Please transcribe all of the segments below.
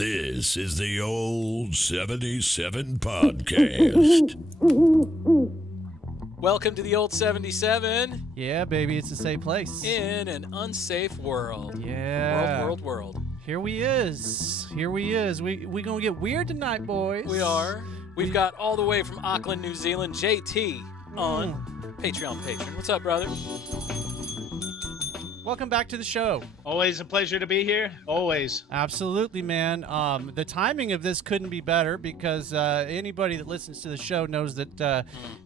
This is the Old 77 Podcast. Welcome to the Old 77 Yeah, baby, it's a safe place. in an unsafe world. Yeah. World. Here we is. We gonna get weird tonight, boys. We are. We've got all the way from Auckland, New Zealand, JT on Patreon. What's up, brother? Welcome back to the show. Always a pleasure to be here. Always. Absolutely, man. The timing of this couldn't be better because anybody that listens to the show knows that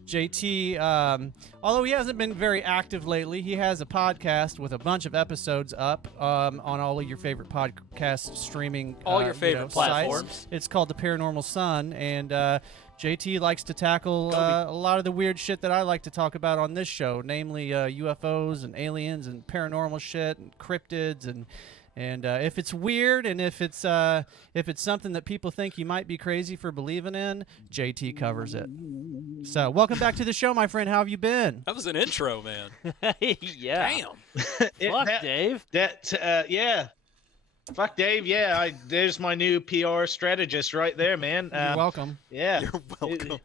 JT, although he hasn't been very active lately, he has a podcast with a bunch of episodes up on all of your favorite podcast streaming All your favorite platforms. sites. It's called the Paranormal Son, and JT likes to tackle a lot of the weird shit that I like to talk about on this show, namely UFOs and aliens and paranormal shit and cryptids and if it's weird and if it's something that people think you might be crazy for believing in, JT covers it. So welcome back to the show, my friend. How have you been? That was an intro, man. Yeah. Damn. Fuck, Dave. Yeah. Fuck Dave. Yeah, there's my new PR strategist right there, man. You're welcome. Yeah. You're welcome.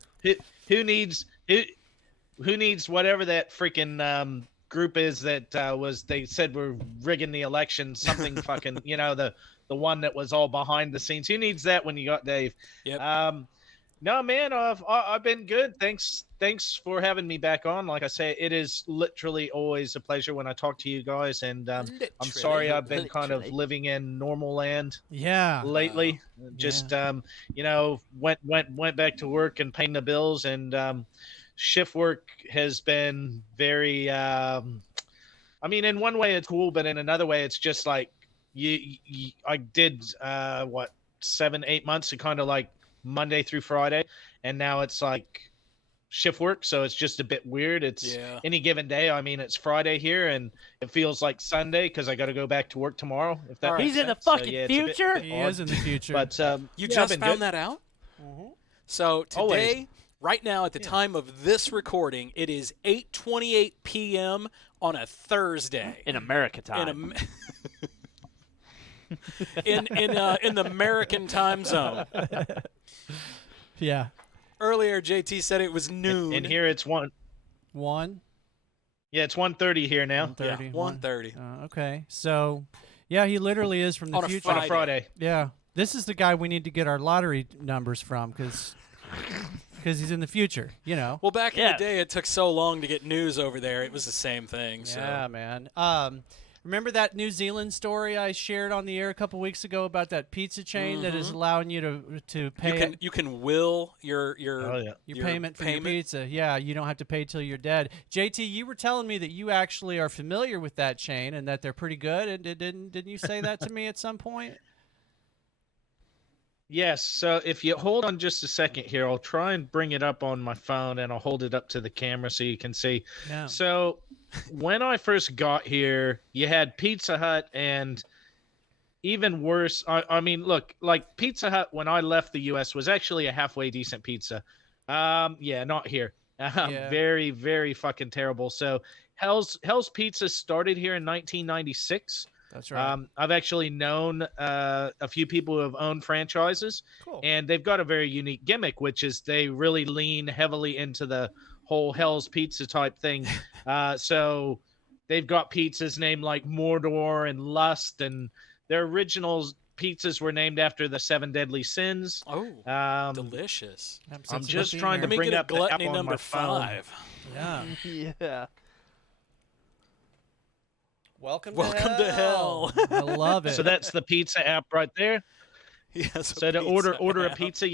Who needs whatever that freaking group is that they said we're rigging the election, something fucking, the one that was all behind the scenes. Who needs that when you got Dave? Yep. No, man, I've been good. Thanks for having me back on. Like I say, it is literally always a pleasure when I talk to you guys. And I'm sorry I've been kind of living in normal land lately. Just went back to work and paying the bills, and shift work has been very. In one way it's cool, but in another way it's just like I did 7-8 months of kind of like Monday through Friday, and now it's like shift work, so it's just a bit weird. It's any given day. It's Friday here and it feels like Sunday because I got to go back to work tomorrow. If that He's makes in the sense. So, fucking it's future. a bit He is in the future. But You I've just been found good. that out? Mm-hmm. So today, Always. right now, at the time of this recording, it is 8:28 p.m. on a Thursday. In America time. In the American time zone. Yeah. Earlier, JT said it was noon. And here it's 1. Yeah, it's 1:30 here now. 1:30. 1:30. Okay. So, yeah, he literally is from the On a future. On a Friday. Yeah. This is the guy we need to get our lottery numbers from because he's in the future, Well, back in Yeah. the day, it took so long to get news over there. It was the same thing. So. Yeah, man. Remember that New Zealand story I shared on the air a couple weeks ago about that pizza chain that is allowing you to pay You can will your payment for your pizza. Yeah, you don't have to pay till you're dead. JT, you were telling me that you actually are familiar with that chain and that they're pretty good. And didn't you say that to me at some point? Yes, so if you hold on just a second here, I'll try and bring it up on my phone and I'll hold it up to the camera so you can see. Yeah. So when I first got here, you had Pizza Hut, and even worse, look, like Pizza Hut when I left the US was actually a halfway decent pizza. Not here. Very, very fucking terrible. So Hell's Pizza started here in 1996. That's right. I've actually known a few people who have owned franchises, and they've got a very unique gimmick, which is they really lean heavily into the whole Hell's Pizza type thing. So they've got pizzas named like Mordor and Lust, and their original pizzas were named after the 7 deadly sins. Oh, delicious. I'm just trying to Let me bring get a up the gluttony app on number my phone. 5. Yeah. Yeah. Welcome to hell. I love it. So that's the pizza app right there. Yes. So to order a pizza,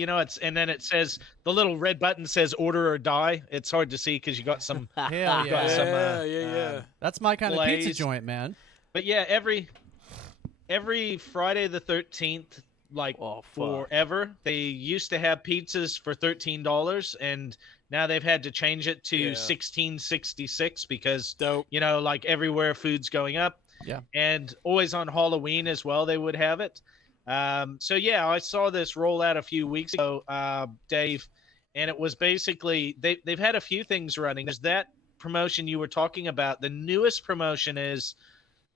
and then it says the little red button says order or die. It's hard to see because you got some. Hell you got yeah. some, That's my kind of pizza glazed. joint, man. But yeah, every Friday the 13th, like forever, they used to have pizzas for $13, and now they've had to change it to $16.66 because like everywhere food's going up. Yeah. And always on Halloween as well, they would have it. So yeah, I saw this roll out a few weeks ago, Dave, and it was basically they've had a few things running. There's that promotion you were talking about. The newest promotion is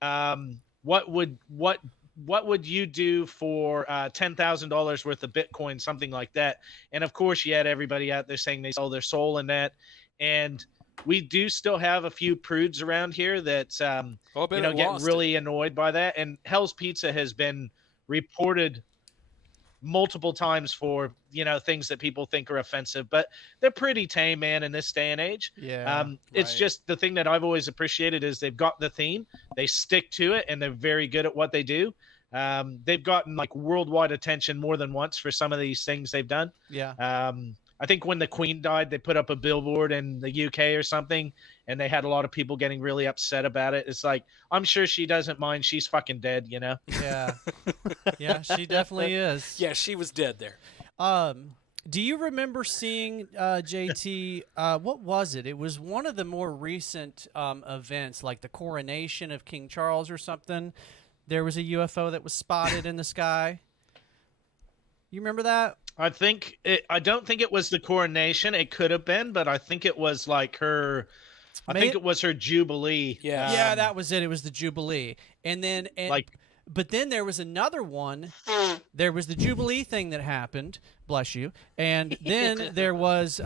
what what would you do for $10,000 worth of Bitcoin, something like that? And of course, you had everybody out there saying they sell their soul in that. And we do still have a few prudes around here that get really annoyed by that. And Hell's Pizza has been reported multiple times for things that people think are offensive, but they're pretty tame, man, in this day and age. It's just the thing that I've always appreciated is they've got the theme, they stick to it, and they're very good at what they do. They've gotten like worldwide attention more than once for some of these things they've done. I think when the Queen died, they put up a billboard in the UK or something, and they had a lot of people getting really upset about it. It's like, I'm sure she doesn't mind. She's fucking dead, Yeah. Yeah, she definitely is. Yeah, she was dead there. Do you remember seeing, JT, what was it? It was one of the more recent events, like the coronation of King Charles or something. There was a UFO that was spotted in the sky. You remember that? I don't think it was the coronation. It could have been, but I think it was like her. I think it was her Jubilee. Yeah. Yeah, that was it. It was the Jubilee. But then there was another one. There was the Jubilee thing that happened. Bless you. And then there was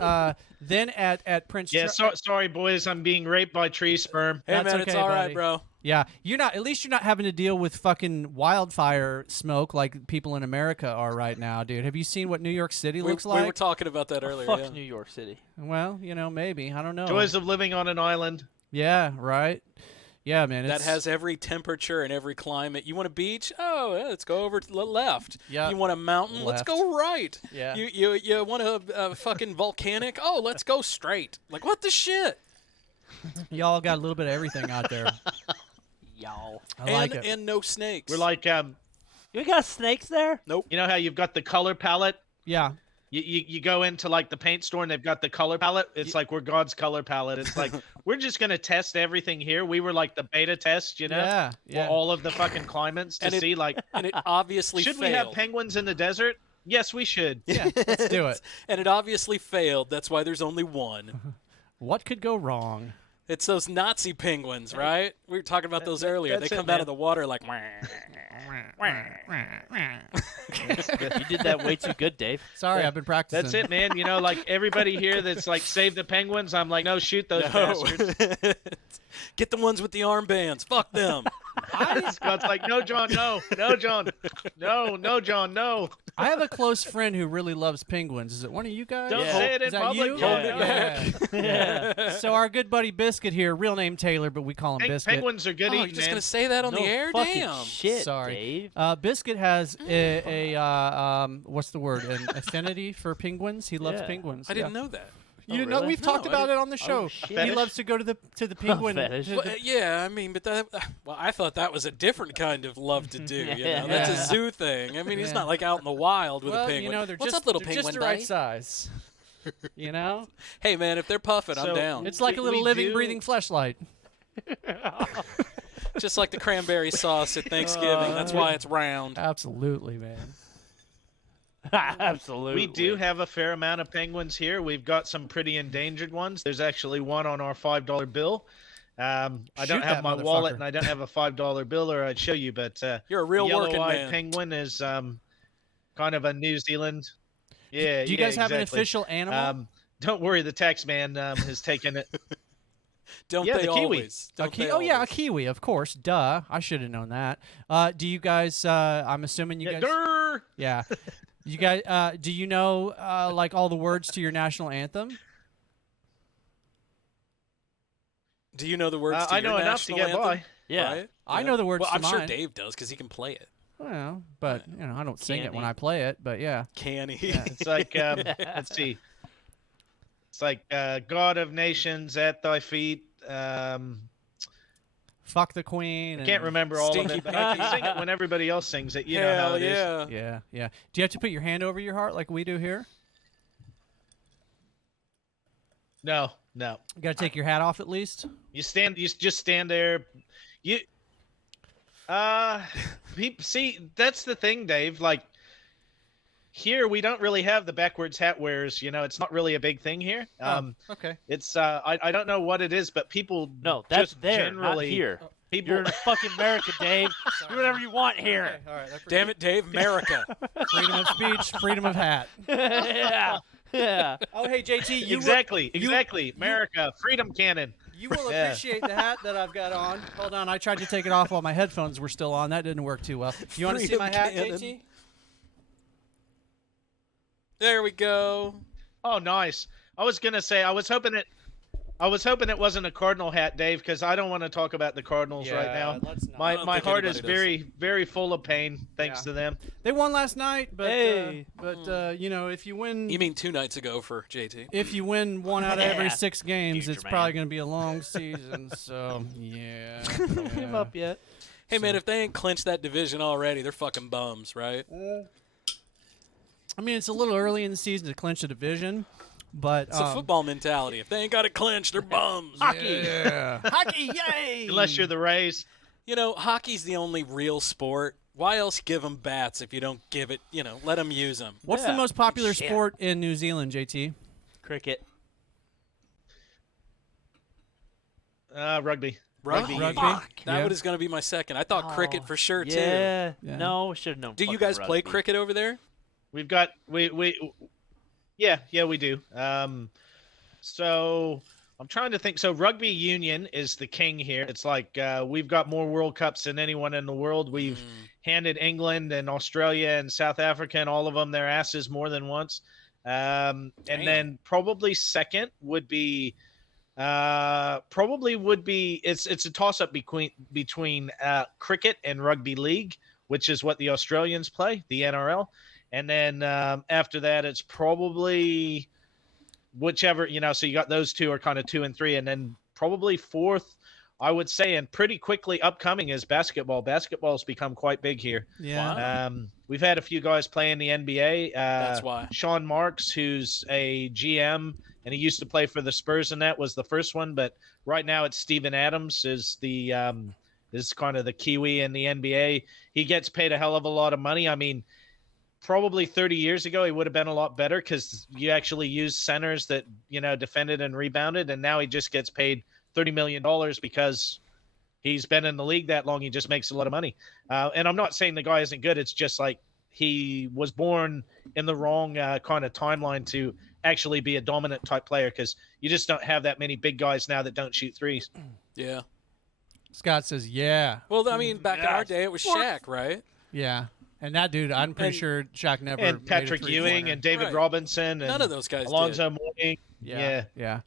then at Prince. Yeah, sorry boys, I'm being raped by tree sperm. Hey That's man, okay, it's all right, buddy. bro. Yeah, at least you're not having to deal with fucking wildfire smoke like people in America are right now, dude. Have you seen what New York City looks like? We were talking about that earlier. Fuck Yeah. New York City. Well, maybe. I don't know. Joys of living on an island. Yeah, right. Yeah, man. That has every temperature and every climate. You want a beach? Oh, yeah, let's go over to the left. Yeah. You want a mountain? Let's Left. go right. Yeah. You want a fucking volcanic? Oh, let's go straight. Like, what the shit? Y'all got a little bit of everything out there. Y'all. I like it. And no snakes. We're like, You got snakes there? Nope. you know how you've got the color palette? Yeah. You go into like the paint store and they've got the color palette. It's like we're God's color palette. It's like we're just gonna test everything here. We were like the beta test, Yeah. for all of the fucking climates to see like. And it obviously Should failed. we have penguins in the desert? Yes, we should. Yeah. Let's do it. And it obviously failed. That's why there's only one. What could go wrong? It's those Nazi penguins, right? We were talking about those earlier. They that's it, come out man. of the water like. You did that way too good, Dave. Sorry, I've been practicing. That's it, man. Like everybody here that's like save the penguins. I'm like, no, shoot those bastards. Get the ones with the armbands. Fuck them. Scott's like, no, John, no, John, no, John, no. I have a close friend who really loves penguins. Is it one of you guys? Don't Yeah. say it Is in that public. you? Hold it back. Yeah. So our good buddy Biscuit here, real name Taylor, but we call him Biscuit. Penguins are good Oh, you're eating, just man. gonna say that on No the air? fucking Damn. shit, Sorry. Dave. Biscuit has a what's the word? An affinity for penguins. He loves Yeah. penguins. I didn't know that. You didn't really? know? We've No, talked I about didn't- it on the show. shit. He loves to go to the penguin. fetish. to Well, the- yeah, I mean, but I thought that was a different kind of love to do. That's a Yeah. zoo thing. I mean, he's Yeah. not like out in the wild with well, a penguin. they're What's just up, little they're penguin? just the right buddy? size. Hey, man, if they're puffing, I'm So- down. It's like a little We living, do- breathing fleshlight. Just like the cranberry sauce at Thanksgiving. That's why it's round. Absolutely, man. Absolutely. We do have a fair amount of penguins here. We've got some pretty endangered ones. There's actually one on our $5 bill. I Shoot don't have that my wallet motherfucker. and I don't have a $5 bill, or I'd show you. But You're a real the working yellow-eyed man. penguin is kind of a New Zealand. Yeah. Do you guys have an exactly. official animal? Don't worry, the tax man has taken it. Don't Yeah, they the kiwi. always? Don't they Oh yeah, a always? kiwi, of course. Duh, I should have known that. Do you guys? I'm assuming you Yeah, guys. grrr. Yeah. You guys? Do you know like all the words to your national anthem? Do you know the words to I your know enough to national get anthem? by. Yeah. Right? I know the words Well, to I'm sure mine. Dave does because he can play it. Well, but I don't sing it Can when he? I play it. But yeah. Can he? Yeah. It's like let's see. It's like God of nations at thy feet. Fuck the queen. I can't remember all of Stinky it, but I can sing it when everybody else sings it. You know how Hell it is. yeah. Yeah, yeah. Do you have to put your hand over your heart like we do here? No. You got to take your hat off at least. You just stand there. You see, that's the thing, Dave. Like here we don't really have the backwards hat wearers, it's not really a big thing here. Okay. It's I don't know what it is, but people No, that's just there, generally not here. People, You're in fucking America, Dave. Do whatever you want here. Okay, all right. I Damn it, Dave. America. Freedom of speech, freedom of hat. Yeah. Yeah. Oh, hey, JT, you exactly. America, freedom cannon. You will Yeah. appreciate the hat that I've got on. Hold on, I tried to take it off while my headphones were still on. That didn't work too well. You want to see Freedom my hat, cannon. JT? There we go. Oh, nice. I was gonna say I was hoping it wasn't a Cardinal hat, Dave, because I don't want to talk about the Cardinals right now. Let's not. I don't My think heart is anybody does. very full of pain thanks Yeah. to them. They won last night, but Hey. you know, if you win, You mean 2 nights ago for JT? if you win 1 out of every 6 games, Future it's man. probably going to be a long season. So yeah, Don't give up yet. Hey, man, if they ain't clinched that division already, they're fucking bums, right? I mean, it's a little early in the season to clinch a division, but It's a football mentality. If they ain't got it clinched, they're bums. Yeah. Hockey, yay! Unless you're the Rays. You know, hockey's the only real sport. Why else give them bats if you don't give it, let them use them? What's the Yeah. most popular Shit. sport in New Zealand, JT? Cricket. Rugby. Rugby. Rugby? That Yeah. was going to be my second. I thought cricket for sure, too. Yeah. Yeah. No, should have known. Do you fucking guys play rugby. cricket over there? We've got yeah, we do. So I'm trying to think. So rugby union is the king here. It's like we've got more World Cups than anyone in the world. We've handed England and Australia and South Africa and all of them their asses more than once. And then probably second would be it's a toss up between cricket and rugby league, which is what the Australians play, the NRL. And then after that, it's probably whichever, so you got those two are kind of 2 and 3. And then probably fourth, I would say, and pretty quickly upcoming is basketball. Basketball's become quite big here. Yeah. We've had a few guys play in the NBA. That's why. Sean Marks, who's a GM, and he used to play for the Spurs, and that was the first one. But right now it's Steven Adams is the is kind of the Kiwi in the NBA. He gets paid a hell of a lot of money. I mean, probably 30 years ago, he would have been a lot better because you actually used centers that, defended and rebounded. And now he just gets paid $30 million because he's been in the league that long. He just makes a lot of money. And I'm not saying the guy isn't good. It's just like he was born in the wrong kind of timeline to actually be a dominant type player because you just don't have that many big guys now that don't shoot threes. Yeah. Scott says, yeah. Well, I mean, back in our day, it was Shaq, right? Yeah. And that dude, I'm pretty sure Shaq never And made Patrick a Ewing three-pointer. and David Right. Robinson and None of those guys Alonzo did. Mourning. Yeah. Yeah.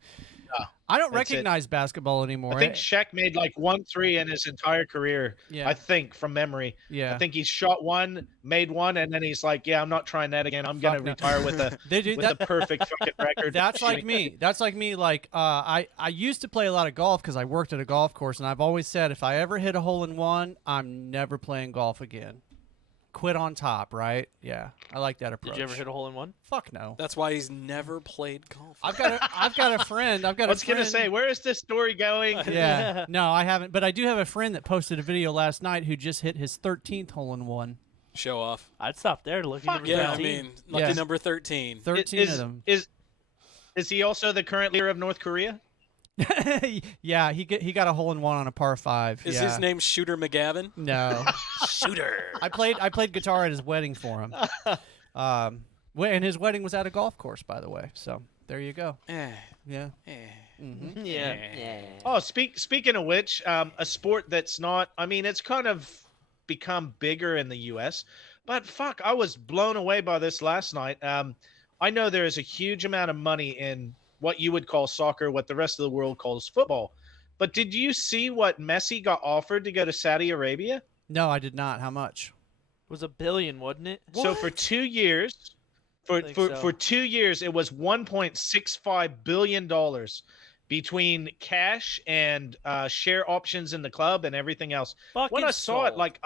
I don't That's it. recognize basketball anymore. I think Shaq made like 1 3 in his entire career. Yeah. I think from memory. Yeah. I think he shot one, made one, and then he's like, "Yeah, I'm not trying that again. I'm gonna Fuck no." retire with a They do with that. the perfect fucking record." That's like me. That's like me. Like I used to play a lot of golf because I worked at a golf course, and I've always said if I ever hit a hole in one, I'm never playing golf again. Quit on top, right? Yeah, I like that approach. Did you ever hit a hole in one? Fuck no. That's why he's never played golf. I've got a friend. I was gonna friend. say, where is this story going? Yeah. No, I haven't. But I do have a friend that posted a video last night who just hit his 13th hole in one. Show off. I'd stop there. Lucky Fuck number Yeah, 13. I mean, lucky Yeah. number 13. 13 of them. Is he also the current leader of North Korea? Yeah, he got a hole in one on a par 5. Is yeah. his name Shooter McGavin? No. Shooter. I played guitar at his wedding for him. And his wedding was at a golf course, by the way. So there you go. Eh, Yeah. eh. Mm-hmm. Yeah. Oh, speaking of which, a sport that's not. I mean, it's kind of become bigger in the U.S., but fuck, I was blown away by this last night. I know there is a huge amount of money in what you would call soccer, what the rest of the world calls football. But did you see what Messi got offered to go to Saudi Arabia? No, I did not. How much? It was $1 billion, wasn't it? So for 2 years, for think so. 2 years, it was $1.65 billion between cash and share options in the club and everything else. When I saw it, sold. like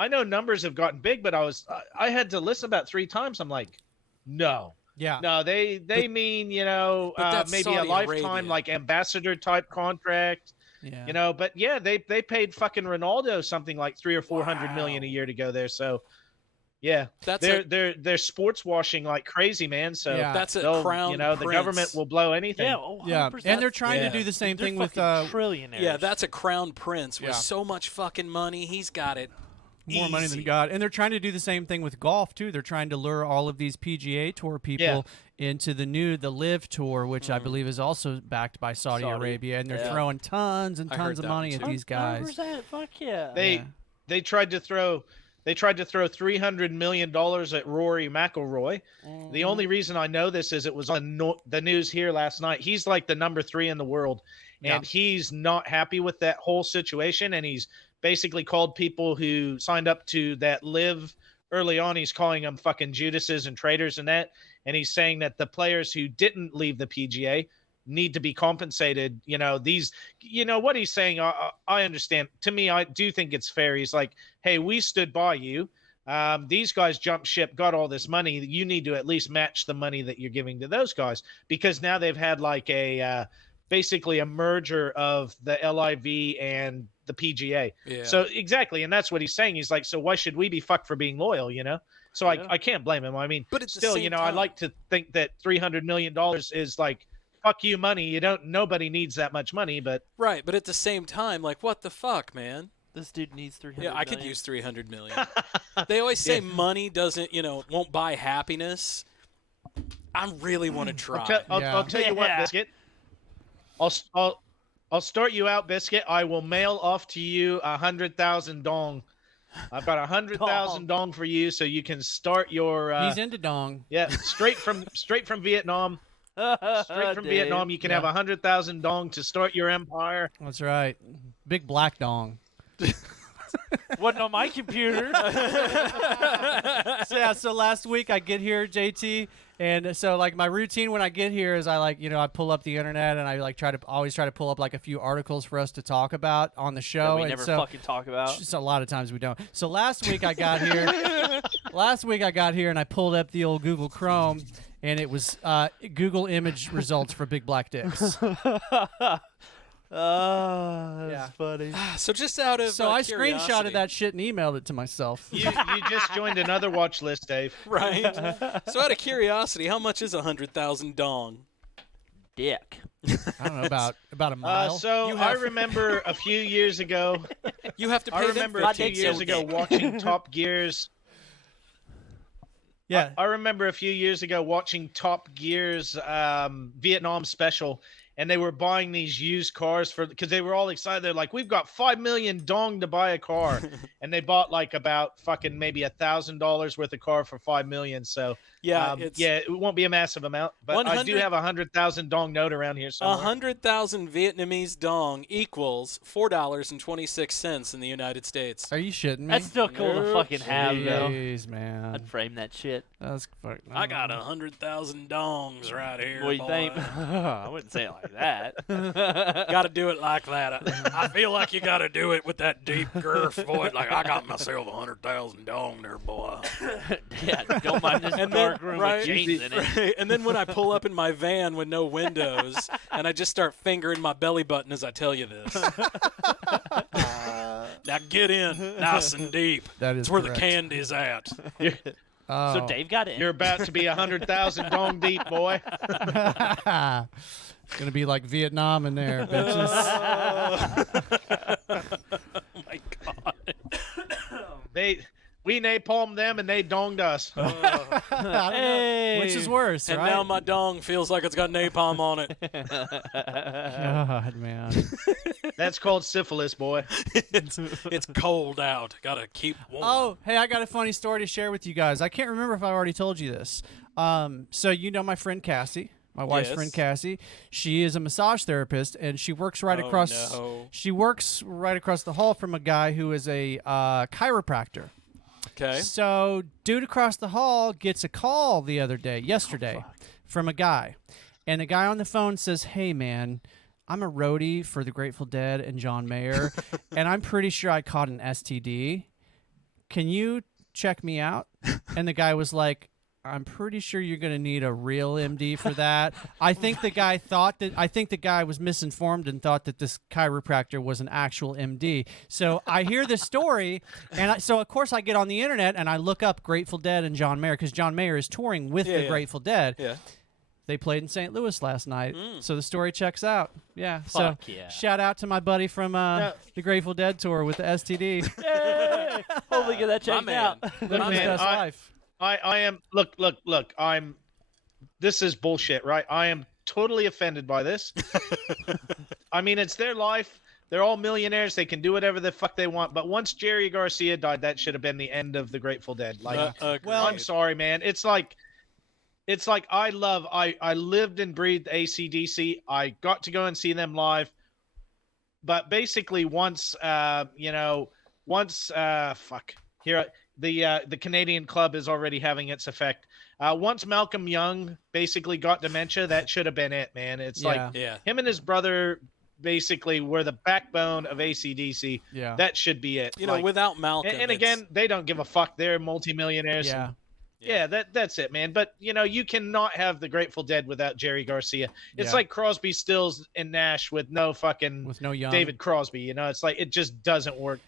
I know numbers have gotten big, but I had to listen about 3 times. I'm like, no. Yeah. No, they mean, But that's maybe a Saudi lifetime Arabia. like ambassador type contract, Yeah. but yeah, they paid fucking Ronaldo something like 300 or 400 million a year to go there. So Yeah, That's they're sports washing like crazy, man. So Yeah. That's a they'll, crown you know, the government prince. will blow anything. Yeah, oh, Yeah, 100%. and they're trying Yeah. to do the same They're thing with fucking trillionaires. Yeah, that's a crown prince with Yeah. so much fucking money. He's got it. more money than easy. God. And they're trying to do the same thing with golf too. They're trying to lure all of these PGA Tour people into the Live Tour, which I believe is also backed by Saudi Arabia, and they're Yeah. throwing tons and I tons heard of that money one at too. these guys. 100%, fuck yeah. They tried to throw $300 million at Rory McIlroy. The only reason I know this is it was on the news here last night. He's like the number 3 in the world, and he's not happy with that whole situation. And he's basically called people who signed up to that Live early on. He's calling them fucking Judases and traitors and that. And he's saying that the players who didn't leave the PGA need to be compensated. You know, what he's saying, I understand. To me, I do think it's fair. He's like, hey, we stood by you. These guys jumped ship, got all this money. You need to at least match the money that you're giving to those guys, because now they've had like basically a merger of the LIV and the PGA. Yeah. So exactly. And that's what he's saying. He's like, so why should we be fucked for being loyal, you know? So I can't blame him. I mean, but at the still, same you know, I time- like to think that $300 million is like, fuck you money. Nobody needs that much money, but Right, but at the same time, like, what the fuck, man? This dude needs 300 Yeah, I could million. use 300 million. They always say money doesn't, won't buy happiness. I really want to try. I'll tell you what, Yeah. Biscuit. I'll start you out, Biscuit. I will mail off to you 100,000 dong. I've got 100,000 dong for you, so you can start your. He's into dong. Yeah, straight from Vietnam. Straight from Vietnam, you can have 100,000 dong to start your empire. That's right. Big black dong. Wasn't on my computer. So last week I get here, JT, and so like my routine when I get here is I I pull up the internet and I always try to pull up like a few articles for us to talk about on the show. that we and never so, fucking talk about. just a lot of times we don't. So last week I got here and I pulled up the old Google Chrome, and it was Google image results for big black dicks. Oh, that's funny. So just out of So I curiosity, screenshotted that shit and emailed it to myself. You just joined another watch list, Dave. right? So out of curiosity, how much is 100,000 dong? Dick. I don't know, about a mile. So I remember a few years ago. You have to pay I them remember 50. a few years ago watching Top Gear's. Yeah. I remember a few years ago watching Top Gear's Vietnam special, and they were buying these used cars because they were all excited. They're like, "We've got 5 million dong to buy a car," and they bought like about fucking maybe $1,000 worth of car for 5 million. So Yeah, it won't be a massive amount, but I do 100 have 100,000 dong note around here somewhere. 100,000 Vietnamese dong equals $4.26 in the United States. Are you shitting me? That's still cool to fucking have, though. Jeez, man. I'd frame that shit. That's fuck. I got 100,000 dongs right here. What do you boy. think? I wouldn't say it like that. Got to do it like that. I feel like you got to do it with that deep girth voice. Like, I got myself 100,000 dong there, boy. Yeah, don't mind this dark room right, with James in it. right. And then when I pull up in my van with no windows, and I just start fingering my belly button as I tell you this. Now get in, nice and deep. That is It's where correct. the candy's at. Oh. So Dave got in. You're about to be 100,000 dong deep, boy. It's gonna be like Vietnam in there, bitches. Oh my god. We napalmed them and they donged us. I don't know. Which is worse, And right? now my dong feels like it's got napalm on it. God, man. That's called syphilis, boy. It's cold out. Gotta keep warm. Oh, hey, I got a funny story to share with you guys. I can't remember if I already told you this. So you know my friend Cassie, my wife's Yes. friend Cassie. She is a massage therapist, and she works right across. No. She works right across the hall from a guy who is a chiropractor. Okay. So, dude across the hall gets a call yesterday, from a guy. And the guy on the phone says, "Hey, man, I'm a roadie for the Grateful Dead and John Mayer, and I'm pretty sure I caught an STD. Can you check me out?" And the guy was like, I'm pretty sure you're going to need a real MD for that. I think the guy was misinformed and thought that this chiropractor was an actual MD. So I hear this story, and so of course I get on the internet and I look up Grateful Dead and John Mayer because John Mayer is touring with the Grateful Dead. Yeah. They played in St. Louis last night, so the story checks out. Yeah, so yeah. shout out to my buddy from the Grateful Dead tour with the STD. Yay! Hopefully get that checked out. Living his best life. I am look. This is bullshit, right? I am totally offended by this. I mean, it's their life. They're all millionaires. They can do whatever the fuck they want. But once Jerry Garcia died, that should have been the end of the Grateful Dead. Like, well, I'm sorry, man. It's like I lived and breathed AC/DC. I got to go and see them live. But basically, once the Canadian club is already having its effect. Once Malcolm Young basically got dementia, that should have been it, man. It's like him and his brother basically were the backbone of AC/DC. Yeah. That should be it. You know, without Malcolm. And again, they don't give a fuck. They're multimillionaires. Yeah. Yeah, that's it, man. But, you cannot have the Grateful Dead without Jerry Garcia. It's like Crosby, Stills, and Nash with no Young. David Crosby. It's like it just doesn't work.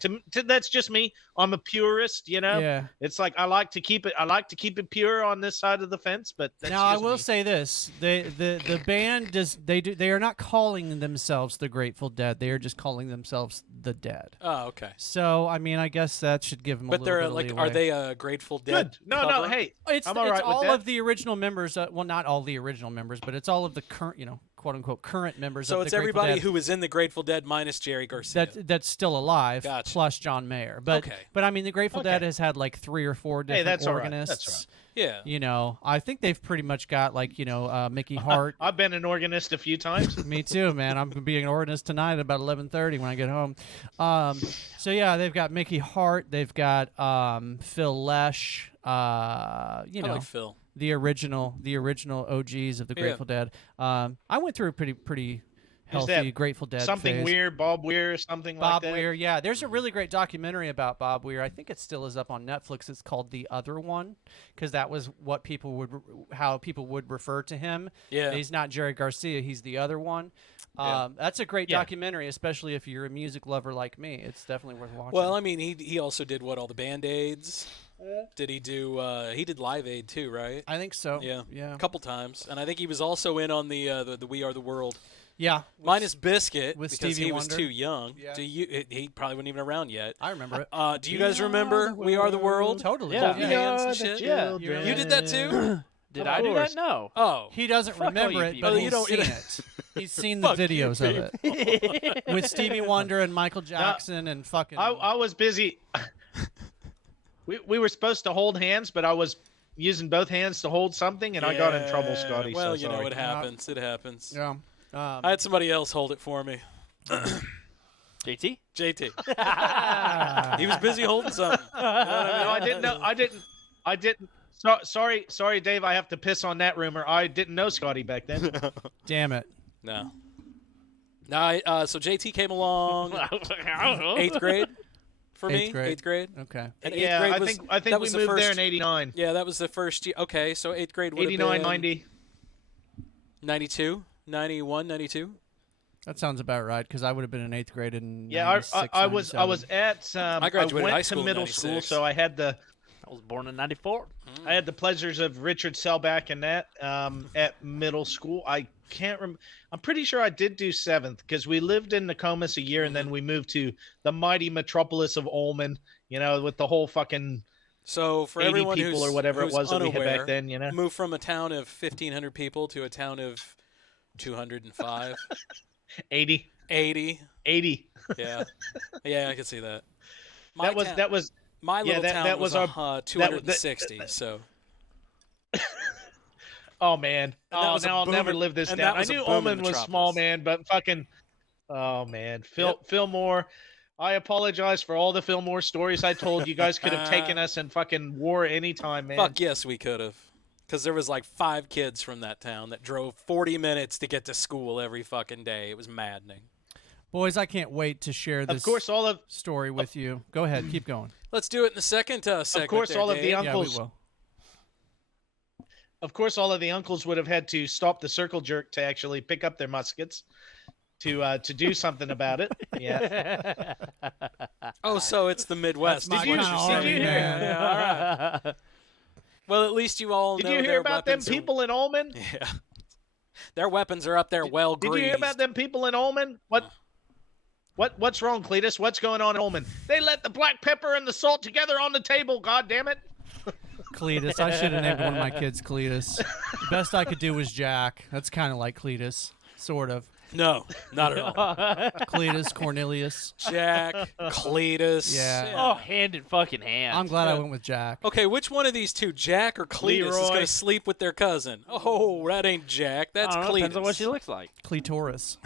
That's just me. I'm a purist, Yeah. It's like I like to keep it pure on this side of the fence, but that's now I just will me. say this: the band they are not calling themselves the Grateful Dead. They are just calling themselves the Dead. Oh, okay. So I mean, I guess that should give them a But little they're bit of like, leeway. are they a Grateful Dead? Good. No, cover? hey, It's I'm all right with all that. of the original members. Well, not all the original members, but it's all of the current, quote unquote, current members. So of it's the Grateful everybody Dead who was in the Grateful Dead minus Jerry Garcia. that's still alive, Gotcha. plus John Mayer. But Okay. but I mean, the Grateful Dead Okay. has had like 3 or 4 different that's all right. organists. That's yeah. I think they've pretty much got like Mickey Hart. I've been an organist a few times. Me too, man. I'm gonna be an organist tonight at about 11:30 when I get home. So yeah, they've got Mickey Hart. They've got Phil Lesh. I like Phil. The original OGs of the Grateful Dead. I went through a pretty healthy Grateful Dead Something phase. weird, Bob Weir, something like Bob that. Weir, yeah. There's a really great documentary about Bob Weir. I think it still is up on Netflix. It's called The Other One, because that was what how people would refer to him. Yeah. He's not Jerry Garcia. He's the other one. That's a great documentary, especially if you're a music lover like me. It's definitely worth watching. Well, I mean, he also did all the Band-Aids. Did he do? He did Live Aid too, right? I think so. Yeah, yeah. a couple times, and I think he was also in on the We Are the World. Yeah, minus Biscuit with because Stevie he was Wonder. too young. Yeah. He probably wasn't even around yet. I remember it. Do you guys remember We Are the World? Totally. Yeah. Holding hands and shit. Yeah. You did that too? Did I do that? No. Oh. He doesn't Fuck all remember you it, people. but Oh, you he's don't- seen it. He's seen the Fuck you videos of it with Stevie Wonder and Michael Jackson and fucking. I was busy. We were supposed to hold hands, but I was using both hands to hold something, and I got in trouble, Scotty. Well, so you know, sorry. it happens. It happens. Yeah. I had somebody else hold it for me. JT? JT. He was busy holding something. No, I didn't know. I didn't. Sorry, Dave. I have to piss on that rumor. I didn't know Scotty back then. Damn it. No. No, so JT came along 8th grade for me. 8th grade. 8th grade. Okay. And 8th Yeah, grade I was, think that we was the moved there first- in '89. Yeah, that was the first year. Okay, so 8th grade would have 89, been 90. 92, 91, 92. That sounds about right because I would have been in 8th grade in. Yeah, 96, I was 97. at. I graduated went high school to in middle 96. school, so I had the I was born in 94. I had the pleasures of Richard Selbach and that at middle school. I can't remember. I'm pretty sure I did do 7th because we lived in Nokomis a year and then we moved to the mighty metropolis of Ullman. With the whole fucking So for 80 everyone people who's, or whatever who's it was that we had unaware, back then. moved from a town of 1,500 people to a town of 205, 80. 80. 80. Yeah, yeah, I can see that. That was my little that- town that was was our- 260. So Oh man. And that Oh, was a now I'll never booming- live this and down. that I was a knew booming Ullman was small, metropolis. man, but fucking. Oh man, Phil Moore. I apologize for all the Fillmore stories I told. You guys could have taken us in fucking war anytime, man. fuck yes, we could have, because there was like 5 kids from that town that drove 40 minutes to get to school every fucking day. It was maddening. Boys, I can't wait to share this Of course, all of story with you. Go ahead, keep going. Let's do it in the second segment. course, there, all of the Dave. uncles. Yeah, we will. of course, all of the uncles would have had to stop the circle jerk to actually pick up their muskets to do something about it. Yeah. Oh, so it's the Midwest. That's my Did you, kinda did army, you hear? man. Yeah, all right. Well, at least you all Did know you hear their about them weapons are- people in Ullman? Yeah. Their weapons are up there well Did greased. you hear about them people in Ullman? What's wrong, Cletus? What's going on in Ullman? They let the black pepper and the salt together on the table. God damn it! Cletus. I should have named one of my kids Cletus. The best I could do was Jack. That's kind of like Cletus, sort of. No, not at all. Cletus, Cornelius. Jack, Cletus. Yeah. Oh, hand in fucking hand. I'm glad I went with Jack. Okay, which one of these two, Jack or Cletus, is Leroy. going to sleep with their cousin? Oh, that ain't Jack. That's I don't know, Cletus. depends on what she looks like. Clitoris.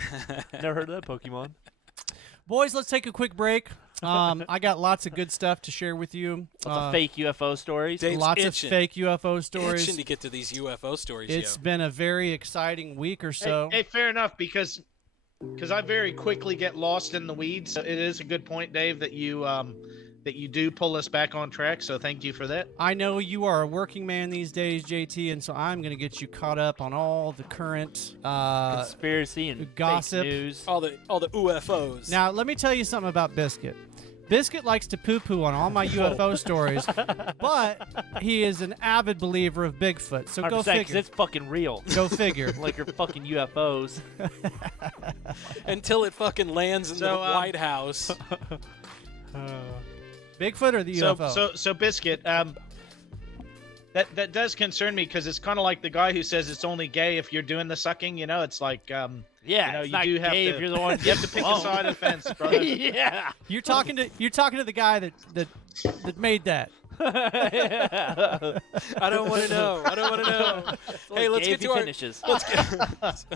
Never heard of that Pokemon. Boys, let's take a quick break. I got lots of good stuff to share with you. Lots of fake UFO stories. Dave's Lots itching. of fake UFO stories. Itching to get to these UFO stories, It's yo. been a very exciting week or so. Hey, fair enough, because I very quickly get lost in the weeds. So it is a good point, Dave, that you do pull us back on track. So thank you for that. I know you are a working man these days, JT, and so I'm going to get you caught up on all the current Conspiracy and gossip. fake news. all the UFOs. Now, let me tell you something about Biscuit. Biscuit likes to poo-poo on all my UFO stories, but he is an avid believer of Bigfoot. So go 100% 'cause figure. it's fucking real. Go figure. Like your fucking UFOs. Until it fucking lands in the So, White House. Bigfoot or the UFO? So Biscuit, that does concern me because it's kind of like the guy who says it's only gay if you're doing the sucking. You know, it's like Yeah, you it's know, not you do have gay to. if you're the one You have to pick a alone. side of the fence, brother. Yeah. You're talking to the guy that made that. I don't want to know. I don't want to know. Hey, let's Gay get if he to our. finishes. Let's get. It's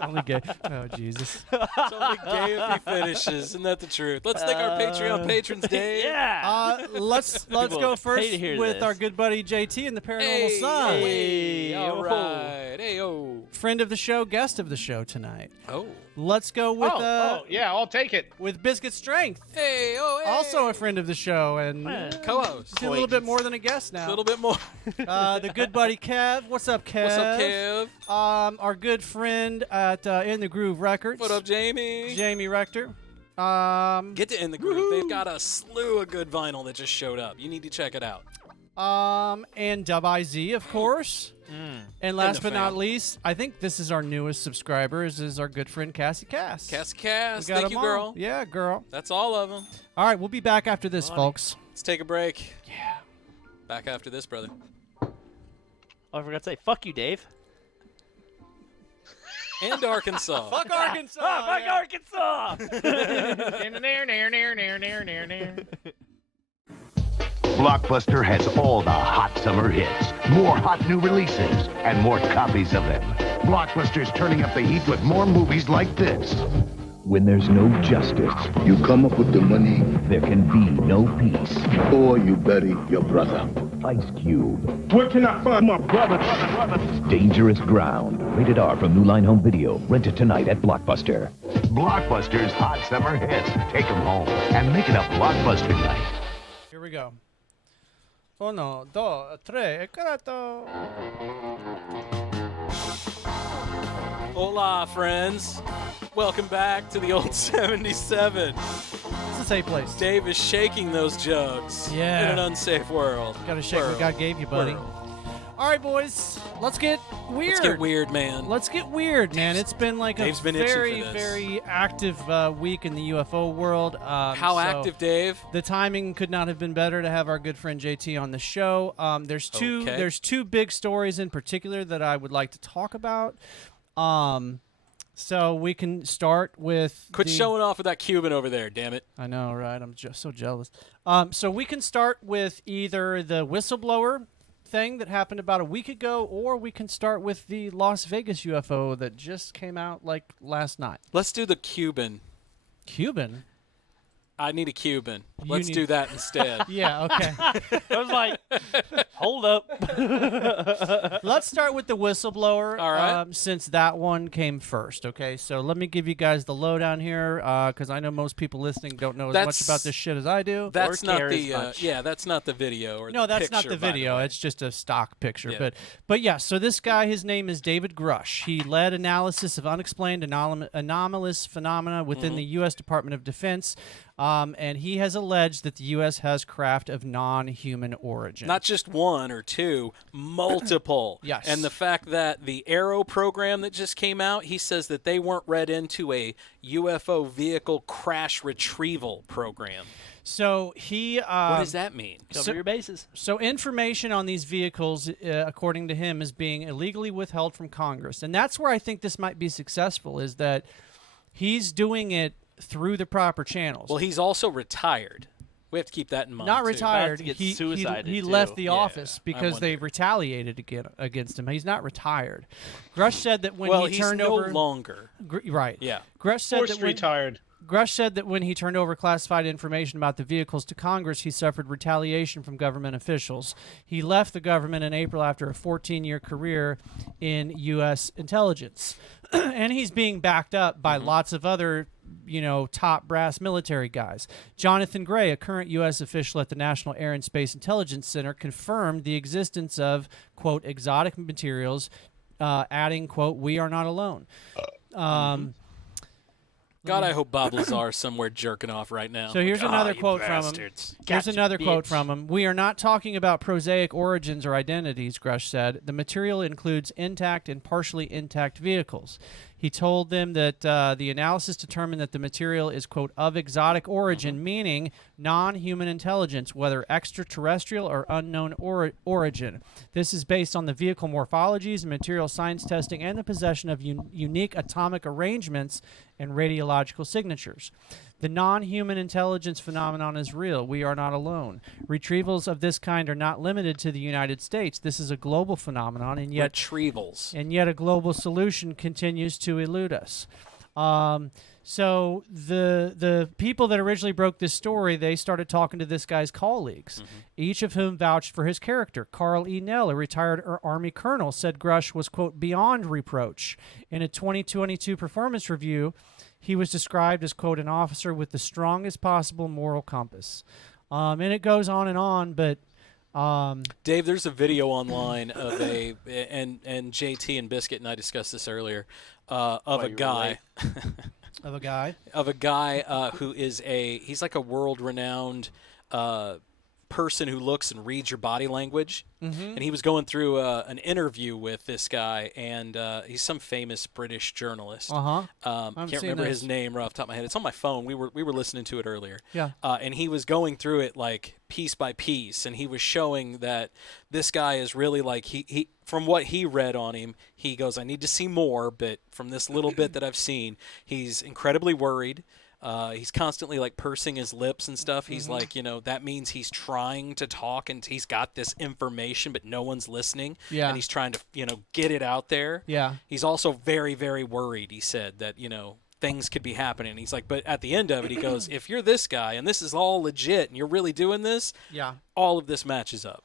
only gay. Oh, Jesus. It's only gay if he finishes. Isn't that the truth? Let's thank our Patreon patrons, Dave. Yeah. Let's People go hate first to hear with this. our good buddy JT and the Paranormal Hey, Son. hey, all oh. right. Hey, oh. Friend of the show, guest of the show tonight. Oh. Let's go with Yeah, I'll take it. with Biscuit Strength. Hey, oh, hey. Also a friend of the show and co-host. a little bit more than a guest A now. little bit more. The good buddy Kev. What's up, Kev? What's up, Kev? Our good friend at In the Groove Records. What up, Jamie? Jamie Rector. Get to In the Groove. They've got a slew of good vinyl that just showed up. You need to check it out. And Dub IZ, of course. And last the but not fam. least, I think this is our newest subscriber. Is our good friend Kass Kass. Kass Kass. We got Thank you, 'em all. girl. Yeah, girl. That's all of them. All right, we'll be back after this, folks. Let's take a break. Yeah. Back after this, brother. Oh, I forgot to say, fuck you, Dave. And Arkansas. Fuck Arkansas. Fuck Arkansas! Blockbuster has all the hot summer hits, more hot new releases, and more copies of them. Blockbuster's turning up the heat with more movies like this. When there's no justice, You come up with the money, there can be no peace. or you bury your brother. Ice Cube, Where can I find my brother? Dangerous Ground. Rated R from New Line Home Video. Rented tonight at Blockbuster. Blockbuster's hot summer hits. Take them home and make it a Blockbuster night. Here we go. Uno, dos, tres, cuatro. Hola, friends. Welcome back to the old 77. It's a safe place. Dave is shaking those jugs Yeah. in an unsafe world. Gotta shake what God gave you, buddy. All right, boys. Let's get weird. Let's get weird, man. Let's get weird, man. It's been like Dave's a been itching for very, this. very active week in the UFO world. How so active, Dave? The timing could not have been better to have our good friend JT on the show. There's two. Okay. There's two big stories in particular that I would like to talk about. So we can start with. Quit the- showing off with that Cuban over there, damn it. I know, right? I'm just so jealous. So we can start with either the whistleblower thing that happened about a week ago, or we can start with the Las Vegas UFO that just came out like last night. Let's do the Cuban. Cuban? I need a Cuban. You Let's need- do that instead. Yeah, okay. I was like, hold up. Let's start with the whistleblower, All right. since that one came first, okay? So let me give you guys the lowdown here, because I know most people listening don't know as much That's- about this shit as I do. That's not care as the much. that's not the video or No, the that's not picture, the by video. way. It's just a stock picture. Yeah. But yeah, so this guy, his name is David Grush. He led analysis of unexplained anomalous phenomena within Mm-hmm. the U.S. Department of Defense, and he has alleged that the U.S. has craft of non-human origin. Not just one or two, multiple. Yes. And the fact that the Arrow program that just came out, he says that they weren't read into a UFO vehicle crash retrieval program. So he. What does that mean? Cover your bases. So information on these vehicles, according to him, is being illegally withheld from Congress, and that's where I think this might be successful. Is that he's doing it through the proper channels. Well, he's also retired. We have to keep that in mind. Not too. retired. About to get He suicided, he too. left the Yeah, office I because they wonder. retaliated against him. He's not retired. Grush said that when Well, he he's turned no over longer. right. Yeah. Grush said Forced that when, retired. Grush said that when he turned over classified information about the vehicles to Congress, he suffered retaliation from government officials. He left the government in April after a 14-year career in U.S. intelligence. And he's being backed up by lots of other, top brass military guys. Jonathan Gray, a current U.S. official at the National Air and Space Intelligence Center, confirmed the existence of, quote, exotic materials, adding, quote, we are not alone. God, I hope Bob Lazar's somewhere jerking off right now. So here's another you quote from him. bastards. Here's Gotcha, another quote bitch. from him. We are not talking about prosaic origins or identities, Grush said. The material includes intact and partially intact vehicles. He told them that the analysis determined that the material is, quote, of exotic origin, meaning non-human intelligence, whether extraterrestrial or unknown origin. This is based on the vehicle morphologies and material science testing and the possession of unique atomic arrangements and radiological signatures. The non-human intelligence phenomenon is real. We are not alone. Retrievals of this kind are not limited to the United States. This is a global phenomenon, and yet Retrievals. a global solution continues to elude us. So the people that originally broke this story, they started talking to this guy's colleagues, each of whom vouched for his character. Carl E. Nell, a retired Army colonel, said Grush was, quote, beyond reproach. In a 2022 performance review, he was described as, quote, an officer with the strongest possible moral compass. And it goes on, but Dave, there's a video online of and JT and Biscuit and I discussed this earlier, of a guy. of a guy. Of a guy who is he's like a world-renowned person who looks and reads your body language. And he was going through an interview with this guy, and he's some famous British journalist. Can't seen remember his this. name right off the top of my head. It's on my phone. We were listening to it earlier. Yeah. And he was going through it like piece by piece, and he was showing that this guy is really like he from what he read on him, he goes, I need to see more, but from this little bit that I've seen, he's incredibly worried. He's constantly like pursing his lips and stuff. He's like, that means he's trying to talk and he's got this information, but no one's listening. Yeah. And he's trying to, get it out there. Yeah. He's also very, very worried. He said that, things could be happening. He's like, but at the end of it, he goes, if you're this guy and this is all legit and you're really doing this, Yeah. all of this matches up.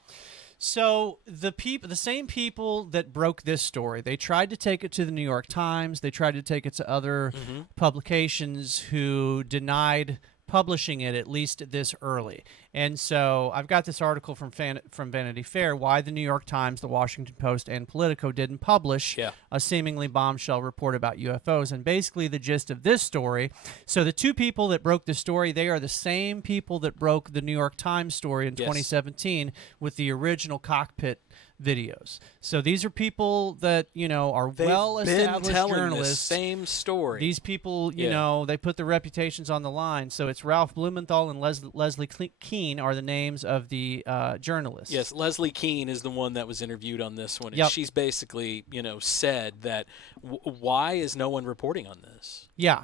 So the same people that broke this story, they tried to take it to the New York Times. They tried to take it to other publications who denied publishing it, at least this early. And so I've got this article from Vanity Fair, why the New York Times, the Washington Post, and Politico didn't publish a seemingly bombshell report about UFOs. And basically the gist of this story, so the two people that broke the story, they are the same people that broke the New York Times story in 2017 with the original cockpit videos. So these are people that, are well-established telling journalists. the same story. These people, they put their reputations on the line. So it's Ralph Blumenthal and Leslie Keene are the names of the journalists. Yes, Leslie Keene is the one that was interviewed on this one. And Yep. she's basically, said that why is no one reporting on this? Yeah.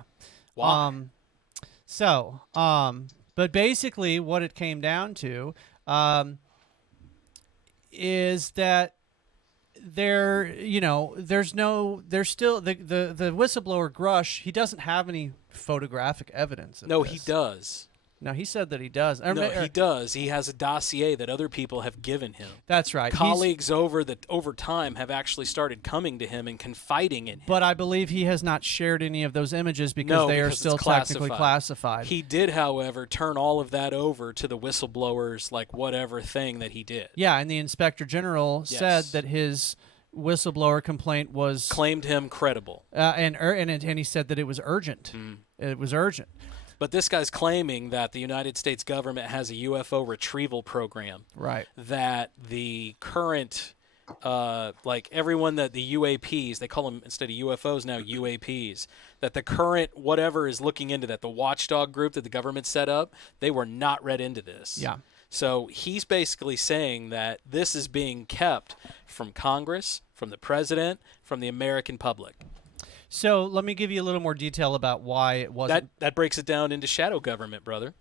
Why? But basically what it came down to is that there's still the whistleblower Grush, he doesn't have any photographic evidence of No, this. he does. No, he said that he does. No, he does. He has a dossier that other people have given him. That's right. Colleagues over time have actually started coming to him and confiding in him. But I believe he has not shared any of those images because they are still technically classified. He did, however, turn all of that over to the whistleblowers, like whatever thing that he did. Yeah, and the Inspector General said that his whistleblower complaint claimed him credible, and he said that it was urgent. It was urgent. But this guy's claiming that the United States government has a UFO retrieval program. Right. That the current, like everyone that the UAPs, they call them instead of UFOs now UAPs, that the current whatever is looking into that, the watchdog group that the government set up, they were not read into this. Yeah. So he's basically saying that this is being kept from Congress, from the president, from the American public. So let me give you a little more detail about why it wasn't. That breaks it down into shadow government, brother.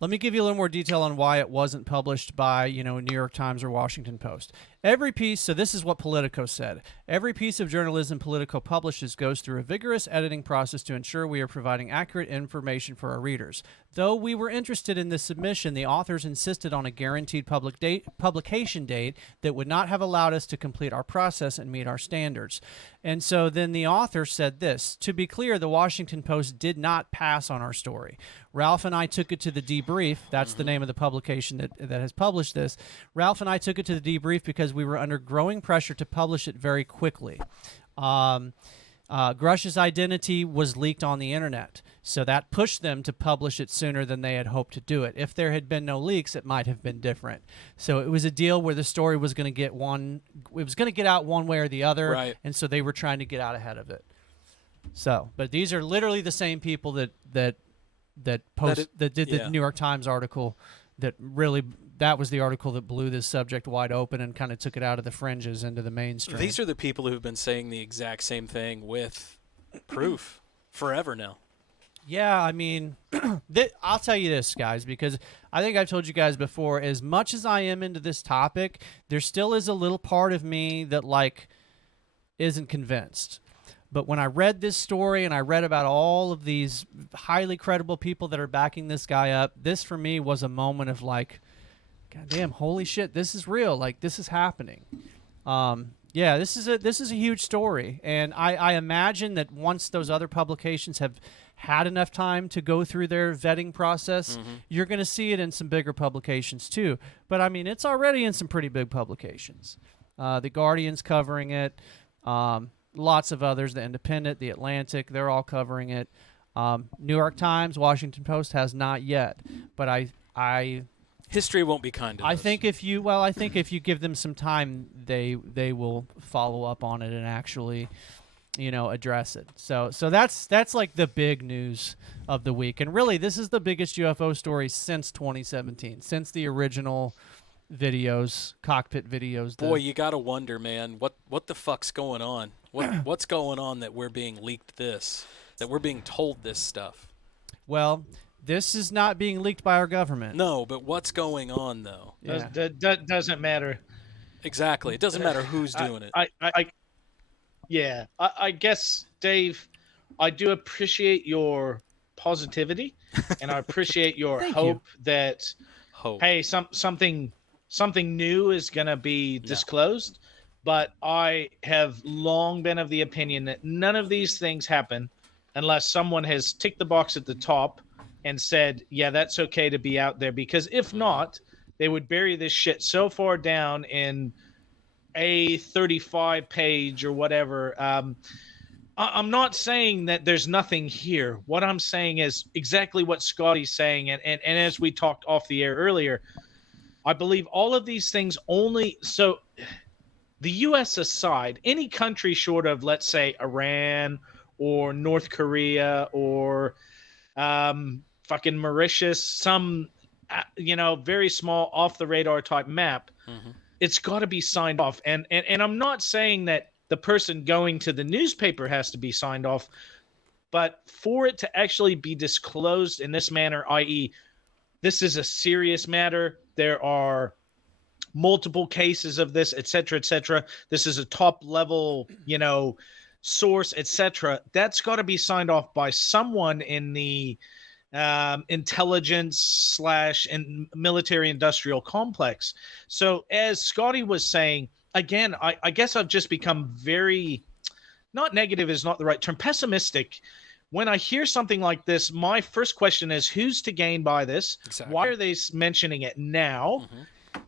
Let me give you a little more detail on why it wasn't published by, New York Times or Washington Post. Every piece, so this is what Politico said, every piece of journalism Politico publishes goes through a vigorous editing process to ensure we are providing accurate information for our readers. Though we were interested in this submission, the authors insisted on a guaranteed publication date that would not have allowed us to complete our process and meet our standards. And so then the author said this, to be clear, the Washington Post did not pass on our story. Ralph and I took it to the debrief. That's the name of the publication that has published this. Ralph and I took it to the debrief because we were under growing pressure to publish it very quickly. Grush's identity was leaked on the internet, so that pushed them to publish it sooner than they had hoped to do it. If there had been no leaks, it might have been different. So it was a deal where the story was going to get out one way or the other, right. And so they were trying to get out ahead of it. So, but these are literally the same people that did the New York Times article that was the article that blew this subject wide open and kind of took it out of the fringes into the mainstream. These are the people who've been saying the exact same thing with proof forever now. Yeah, I mean, I'll tell you this, guys, because I think I've told you guys before, as much as I am into this topic, there still is a little part of me that, isn't convinced. But when I read this story and I read about all of these highly credible people that are backing this guy up, this for me was a moment of God damn, holy shit, this is real. This is happening. Yeah, this is a huge story. And I imagine that once those other publications have had enough time to go through their vetting process, you're going to see it in some bigger publications too. But I mean, it's already in some pretty big publications. The Guardian's covering it. Lots of others, The Independent, The Atlantic, they're all covering it. New York Times, Washington Post has not yet. But history won't be kind to us. I think if you give them some time, they will follow up on it and actually, address it. So that's the big news of the week. And really, this is the biggest UFO story since 2017, since the original videos, cockpit videos. Boy, you gotta wonder, man, what the fuck's going on? What's going on that we're being leaked this? That we're being told this stuff? Well, this is not being leaked by our government. No, but what's going on though? Yeah. Doesn't matter. Exactly. It doesn't matter who's doing it. I guess, Dave, I do appreciate your positivity, and I appreciate your hope that, hey, something new is going to be disclosed. But I have long been of the opinion that none of these things happen unless someone has ticked the box at the top and said, yeah, that's okay to be out there. Because if not, they would bury this shit so far down in a 35 page or whatever. I'm not saying that there's nothing here. What I'm saying is exactly what Scotty's saying. And as we talked off the air earlier, I believe all of these things only... So the U.S. aside, any country short of, let's say, Iran or North Korea or fucking Mauritius, some, very small off-the-radar type map, it's got to be signed off. And I'm not saying that the person going to the newspaper has to be signed off, but for it to actually be disclosed in this manner, i.e., this is a serious matter, there are multiple cases of this, et cetera, this is a top level, source, et cetera, that's got to be signed off by someone in the intelligence slash and military industrial complex. So as Scotty was saying, again, I guess I've just become very, not negative is not the right term, pessimistic. When I hear something like this, my first question is, who's to gain by this? Exactly. Why are they mentioning it now?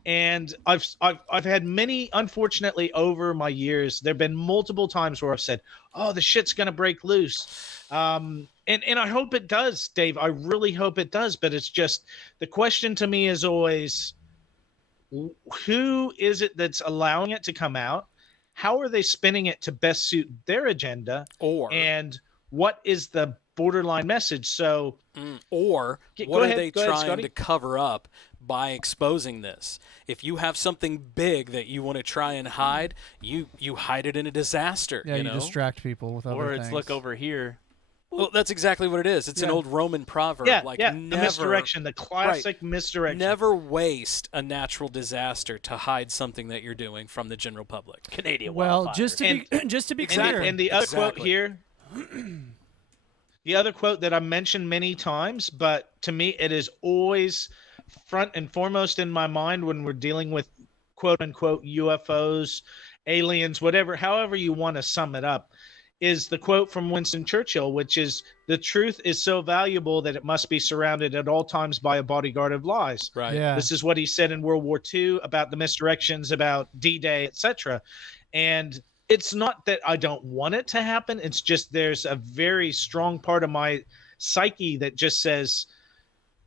And I've had many, unfortunately, over my years, there've been multiple times where I've said, "Oh, the shit's gonna break loose," and I hope it does, Dave. I really hope it does. But it's just, the question to me is always, who is it that's allowing it to come out? How are they spinning it to best suit their agenda? And what is the borderline message? So, or what are they trying to cover up by exposing this? If you have something big that you want to try and hide, you hide it in a disaster. Yeah, you you know? distract people with other things. Or it's look over here. Well, that's exactly what it is. It's an old Roman proverb. Yeah, never, the misdirection, the classic misdirection. Never waste a natural disaster to hide something that you're doing from the general public. Canadian Well, wildfire. just to be clear. And the other quote here, the other quote that I mentioned many times, but to me it is always front and foremost in my mind when we're dealing with quote unquote UFOs, aliens, whatever, however you want to sum it up, is the quote from Winston Churchill, which is, "The truth is so valuable that it must be surrounded at all times by a bodyguard of lies." Right. Yeah. This is what he said in World War II about the misdirections, about D-Day, etc. And it's not that I don't want it to happen. It's just there's a very strong part of my psyche that just says,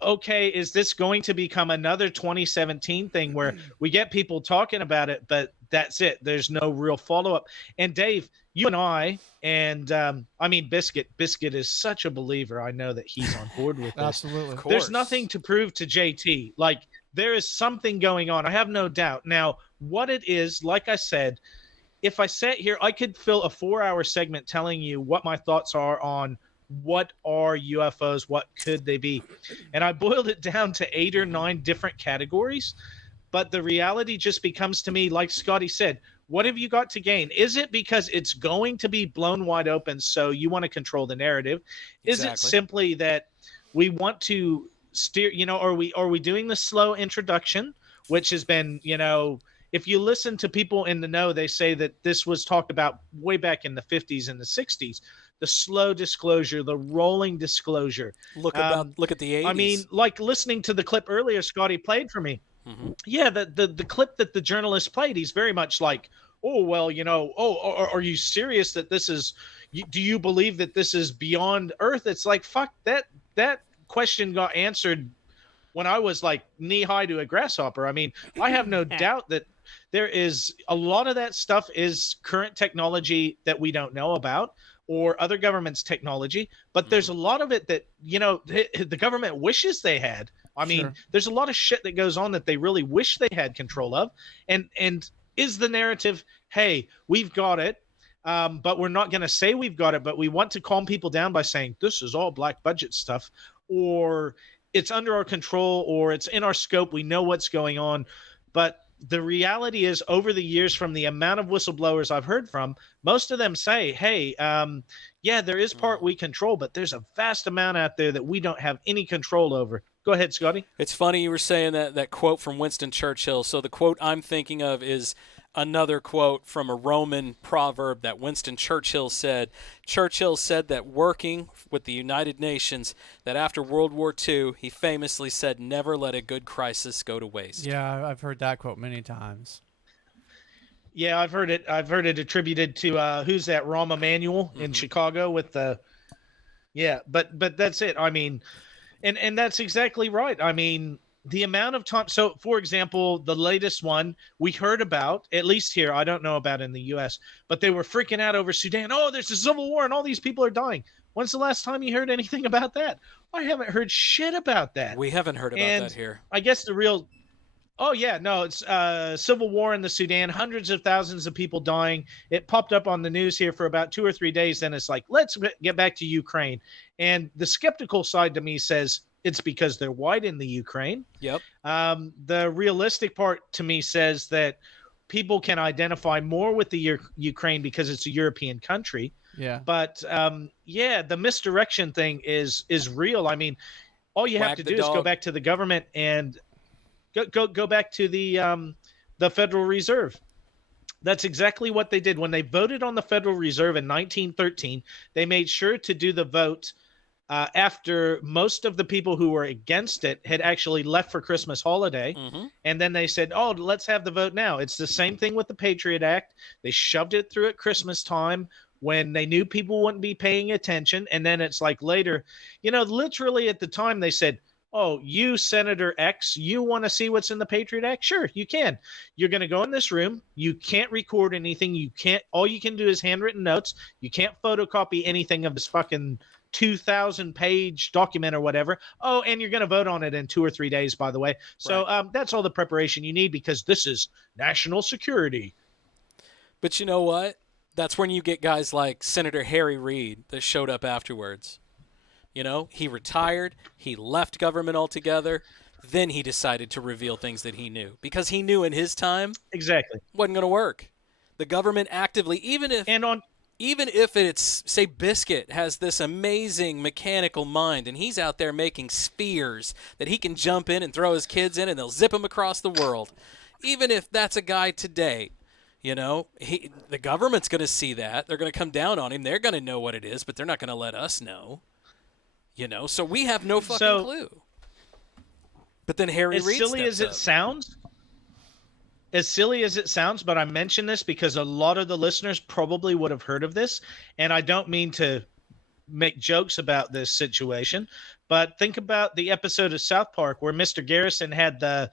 okay, is this going to become another 2017 thing where we get people talking about it, but that's it? There's no real follow-up. And Dave, you and I, and I mean, Biscuit is such a believer. I know that he's on board with this. Absolutely. There's nothing to prove to JT. Like, there is something going on. I have no doubt. Now, what it is, like I said, if I sat here, I could fill a 4-hour segment telling you what my thoughts are on what are UFOs, what could they be. And I boiled it down to 8 or 9 different categories. But the reality just becomes to me, like Scotty said, what have you got to gain? Is it because it's going to be blown wide open, so you want to control the narrative? Is it simply that we want to steer, are we doing the slow introduction, which has been, if you listen to people in the know, they say that this was talked about way back in the 50s and the 60s. The slow disclosure, the rolling disclosure. Look at the 80s. I mean, like listening to the clip earlier Scotty played for me. Yeah, the clip that the journalist played, he's very much like, oh, well, are you serious that this is, do you believe that this is beyond Earth? It's like, fuck, that question got answered when I was like knee high to a grasshopper. I mean, I have no doubt that there is a lot of that stuff is current technology that we don't know about, or other governments' technology, but there's a lot of it that, the government wishes they had. I mean, there's a lot of shit that goes on that they really wish they had control of. And is the narrative, hey, we've got it, but we're not going to say we've got it, but we want to calm people down by saying this is all black budget stuff, or it's under our control, or it's in our scope, we know what's going on. But the reality is, over the years, from the amount of whistleblowers I've heard from, most of them say, hey, yeah, there is part we control, but there's a vast amount out there that we don't have any control over. Go ahead, Scotty. It's funny you were saying that quote from Winston Churchill. So the quote I'm thinking of is another quote from a Roman proverb that Winston Churchill said. Churchill said that working with the United Nations, that after World War II, he famously said, never let a good crisis go to waste. Yeah, I've heard that quote many times. Yeah, I've heard it attributed to who's that, Rahm Emanuel in Chicago with the, but that's it. I mean, and that's exactly right. I mean, the amount of time. So, for example, the latest one we heard about, at least here, I don't know about in the U.S., but they were freaking out over Sudan. Oh, there's a civil war and all these people are dying. When's the last time you heard anything about that? I haven't heard shit about that. We haven't heard about that here. I guess the real. Oh, yeah, no, it's civil war in the Sudan, hundreds of thousands of people dying. It popped up on the news here for about 2 or 3 days. Then it's like, let's get back to Ukraine. And the skeptical side to me says it's because they're white in the Ukraine. Yep. The realistic part to me says that people can identify more with the Ukraine because it's a European country. Yeah. But yeah, the misdirection thing is real. I mean, all you have Wag to the do is go dog. back to the government and go back to the Federal Reserve. That's exactly what they did when they voted on the Federal Reserve in 1913. They made sure to do the vote after most of the people who were against it had actually left for Christmas holiday. Mm-hmm. And then they said, oh, let's have the vote now. It's the same thing with the Patriot Act. They shoved it through at Christmas time when they knew people wouldn't be paying attention. And then it's like later, literally at the time they said, oh, you, Senator X, you want to see what's in the Patriot Act? Sure, you can. You're going to go in this room. You can't record anything. All you can do is handwritten notes. You can't photocopy anything of this fucking 2,000-page document or whatever. Oh, and you're going to vote on it in 2 or 3 days, by the way. So that's all the preparation you need because this is national security. But you know what? That's when you get guys like Senator Harry Reid that showed up afterwards. He retired, he left government altogether, then he decided to reveal things that he knew. Because he knew in his time Exactly. wasn't going to work. The government actively, even if it's, say, Biscuit has this amazing mechanical mind and he's out there making spears that he can jump in and throw his kids in and they'll zip them across the world. Even if that's a guy today, the government's going to see that. They're going to come down on him. They're going to know what it is, but they're not going to let us know. So we have no fucking clue. But then Harry Reid silly as it sounds, as silly as it sounds, but I mention this because a lot of the listeners probably would have heard of this, and I don't mean to make jokes about this situation, but think about the episode of South Park where Mr. Garrison had the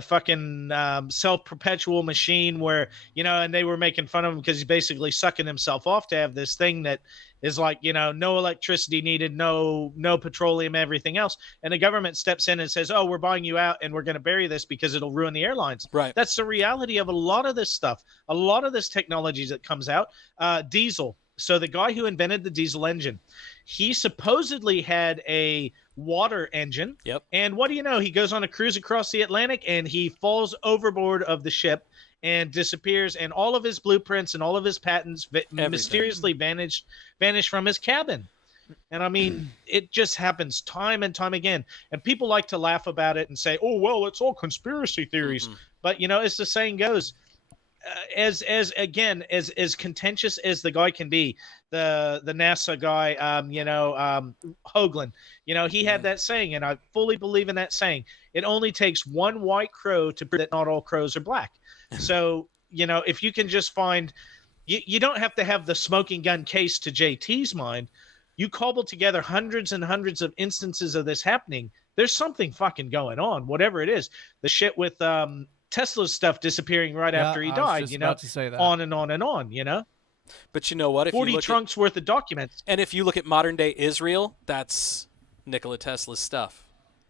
fucking self-perpetual machine where, and they were making fun of him because he's basically sucking himself off to have this thing that is like, no electricity needed, no petroleum, everything else. And the government steps in and says, oh, we're buying you out and we're going to bury this because it'll ruin the airlines. Right. That's the reality of a lot of this stuff. A lot of this technology that comes out. Diesel. So the guy who invented the diesel engine, he supposedly had a water engine. Yep. And what do you know? He goes on a cruise across the Atlantic and he falls overboard of the ship and disappears. And all of his blueprints and all of his patents mysteriously vanish from his cabin. And I mean, it just happens time and time again. And people like to laugh about it and say, oh, well, it's all conspiracy theories. Mm-hmm. But, as the saying goes, as contentious as the guy can be, the NASA guy, Hoagland, he had that saying, and I fully believe in that saying. It only takes one white crow to prove that not all crows are black. So, if you can just find, you don't have to have the smoking gun case to JT's mind. You cobble together hundreds and hundreds of instances of this happening. There's something fucking going on, whatever it is. The shit with Tesla's stuff disappearing right after he died, about to say that. on and on and on, But you know what? If 40 you look trunks worth of documents. And if you look at modern day Israel, that's Nikola Tesla's stuff.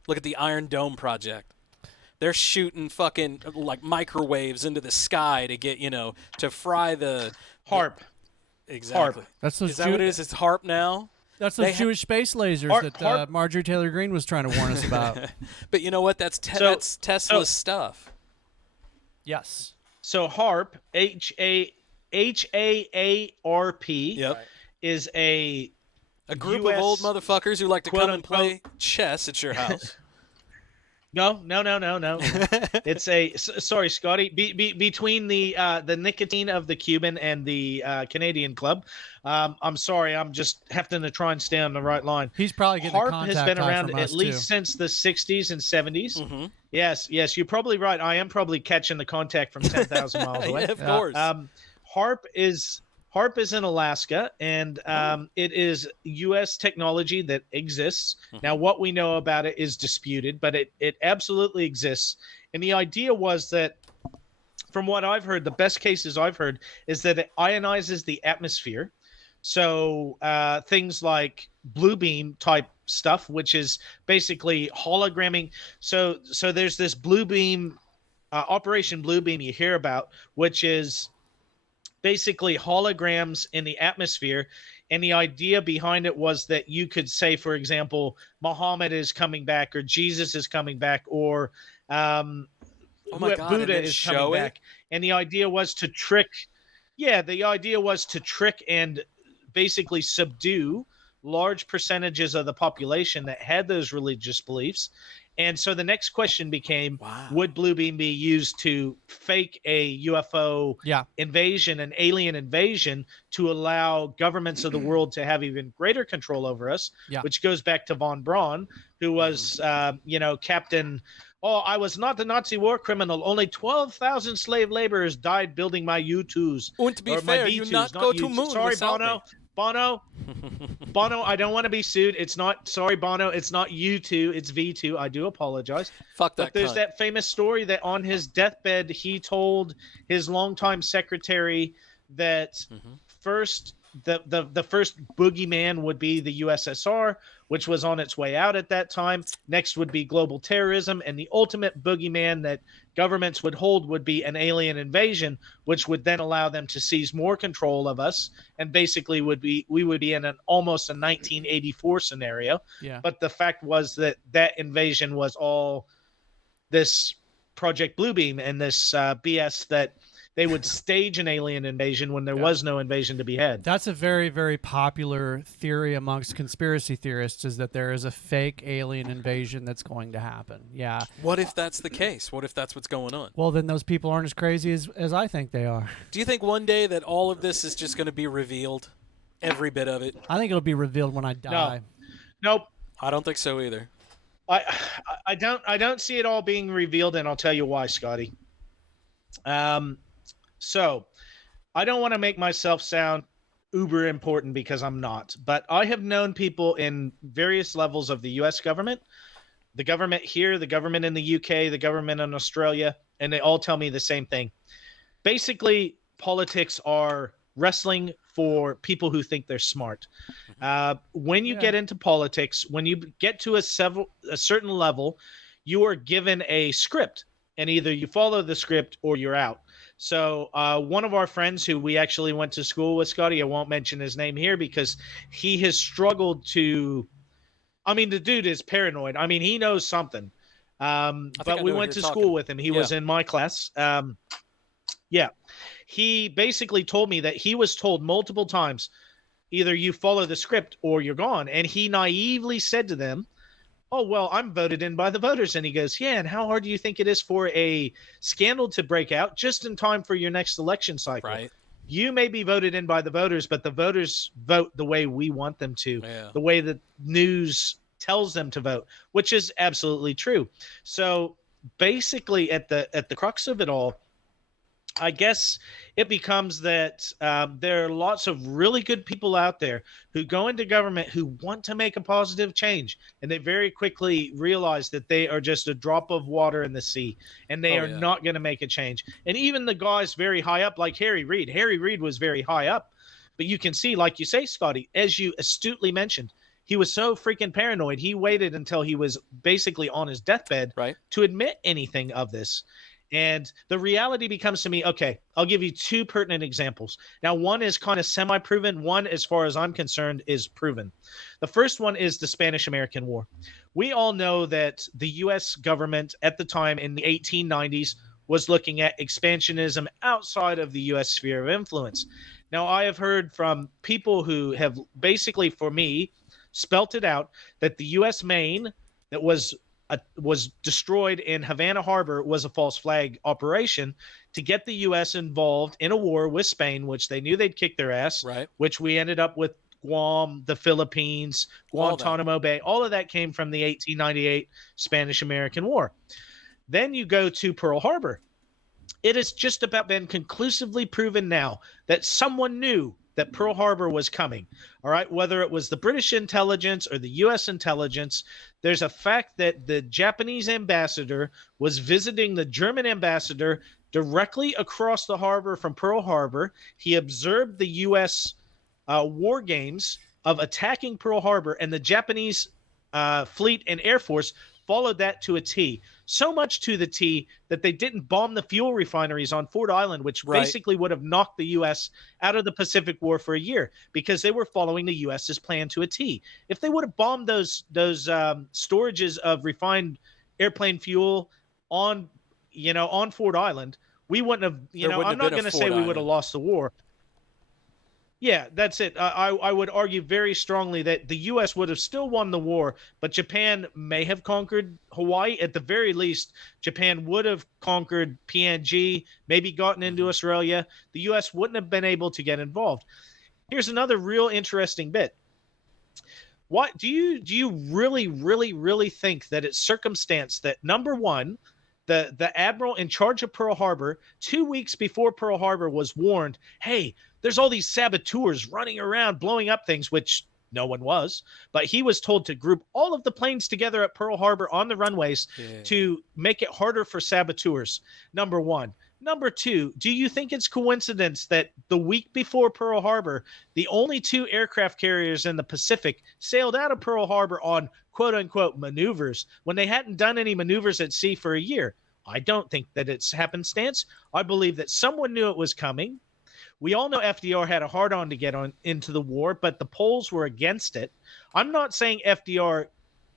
Look at the Iron Dome project. They're shooting fucking like microwaves into the sky to get, to fry the HARP. Exactly. HARP. That's those is that what it is? It's HARP now? That's those Jewish space lasers that Marjorie Taylor Greene was trying to warn us about. But you know what? That's Tesla's stuff. Yes. So HARP, HAARP, yep, is a group of old motherfuckers who like to come and play chess at your house. No. It's sorry, Scotty. Between the nicotine of the Cuban and the Canadian club. I'm sorry. I'm just having to try and stay on the right line. He's probably getting HARP a contact has been high around from at us, least too. since the 60s and 70s. Mm-hmm. Yes, you're probably right. I am probably catching the contact from 10,000 miles away. Yeah, of course. HARP is in Alaska, and it is U.S. technology that exists. Mm-hmm. Now, what we know about it is disputed, but it absolutely exists. And the idea was that, from what I've heard, the best cases I've heard is that it ionizes the atmosphere. So things like blue beam type stuff, which is basically hologramming. So there's this blue beam, Operation Blue Beam you hear about, which is basically holograms in the atmosphere. And the idea behind it was that you could say, for example, Muhammad is coming back, or Jesus is coming back, or Buddha is coming back. And the idea was to trick. Yeah, the idea was to trick and basically subdue large percentages of the population that had those religious beliefs. And so the next question became, would Blue Beam be used to fake a UFO invasion, an alien invasion, to allow governments of the world to have even greater control over us, which goes back to von Braun, who was, Captain, I was not a Nazi war criminal. Only 12,000 slave laborers died building my U-2s. And to be fair, you not go to moon. Sorry, Bono, I don't want to be sued. It's not, sorry, Bono, it's not U2, it's V2. I do apologize. Fuck that. But there's that famous story that on his deathbed, he told his longtime secretary that first, the first boogeyman would be the USSR, which was on its way out at that time. Next would be global terrorism, and the ultimate boogeyman that governments would hold would be an alien invasion, which would then allow them to seize more control of us, and basically we would be in almost a 1984 scenario. But the fact was that invasion was all this Project Bluebeam and this BS that they would stage an alien invasion when there was no invasion to be had. That's a very, very popular theory amongst conspiracy theorists, is that there is a fake alien invasion that's going to happen. Yeah. What if that's the case? What if that's what's going on? Well, then those people aren't as crazy as I think they are. Do you think one day that all of this is just going to be revealed? Every bit of it? I think it'll be revealed when I die. No. Nope. I don't think so either. I don't see it all being revealed, and I'll tell you why, Scotty. So, I don't want to make myself sound uber important because I'm not, but I have known people in various levels of the U.S. government, the government here, the government in the UK, the government in Australia, and they all tell me the same thing. Basically, politics are wrestling for people who think they're smart. When you get into politics, when you get to a certain level, you are given a script, and either you follow the script or you're out. So one of our friends who we actually went to school with, Scotty, I won't mention his name here because he has struggled to – I mean, the dude is paranoid. I mean, he knows something. But we went to school with him. He was in my class. He basically told me that he was told multiple times, either you follow the script or you're gone. And he naively said to them, oh, well, I'm voted in by the voters. And he goes, yeah, and how hard do you think it is for a scandal to break out just in time for your next election cycle? Right. You may be voted in by the voters, but the voters vote the way we want them to, the way the news tells them to vote, which is absolutely true. So basically at the crux of it all, I guess it becomes that there are lots of really good people out there who go into government who want to make a positive change, and they very quickly realize that they are just a drop of water in the sea, and they are not going to make a change. And even the guys very high up, like Harry Reid was very high up, but you can see, like you say, Scotty, as you astutely mentioned, he was so freaking paranoid, he waited until he was basically on his deathbed to admit anything of this. And the reality becomes to me, okay, I'll give you two pertinent examples. Now, one is kind of semi-proven. One, as far as I'm concerned, is proven. The first one is the Spanish-American War. We all know that the U.S. government at the time in the 1890s was looking at expansionism outside of the U.S. sphere of influence. Now, I have heard from people who have basically, for me, spelt it out that the U.S. Maine that was destroyed in Havana Harbor was a false flag operation to get the U.S. involved in a war with Spain, which they knew they'd kick their ass, which we ended up with Guam, the Philippines, Guantanamo Bay. All of that came from the 1898 Spanish-American War. Then you go to Pearl Harbor. It has just about been conclusively proven now that someone knew that Pearl Harbor was coming, all right? Whether it was the British intelligence or the U.S. intelligence, there's a fact that the Japanese ambassador was visiting the German ambassador directly across the harbor from Pearl Harbor. He observed the U.S. War games of attacking Pearl Harbor, and the Japanese fleet and Air Force followed that to a T. So much to the T that they didn't bomb the fuel refineries on Ford Island, which basically would have knocked the U.S. out of the Pacific War for a year because they were following the U.S.'s plan to a T. If they would have bombed those storages of refined airplane fuel on Ford Island, we wouldn't have, I'm not going to say we would have lost the war. Yeah, that's it. I would argue very strongly that the U.S. would have still won the war, but Japan may have conquered Hawaii. At the very least, Japan would have conquered PNG, maybe gotten into Australia. The U.S. wouldn't have been able to get involved. Here's another real interesting bit. What do you really think that it's circumstance that, number one, the admiral in charge of Pearl Harbor 2 weeks before Pearl Harbor was warned, hey, there's all these saboteurs running around blowing up things, which no one was, but he was told to group all of the planes together at Pearl Harbor on the runways to make it harder for saboteurs. Number one. Number two, do you think it's coincidence that the week before Pearl Harbor, the only 2 aircraft carriers in the Pacific sailed out of Pearl Harbor on quote unquote maneuvers when they hadn't done any maneuvers at sea for a year? I don't think that it's happenstance. I believe that someone knew it was coming. We all know FDR had a hard on to get on into the war, but the polls were against it. I'm not saying FDR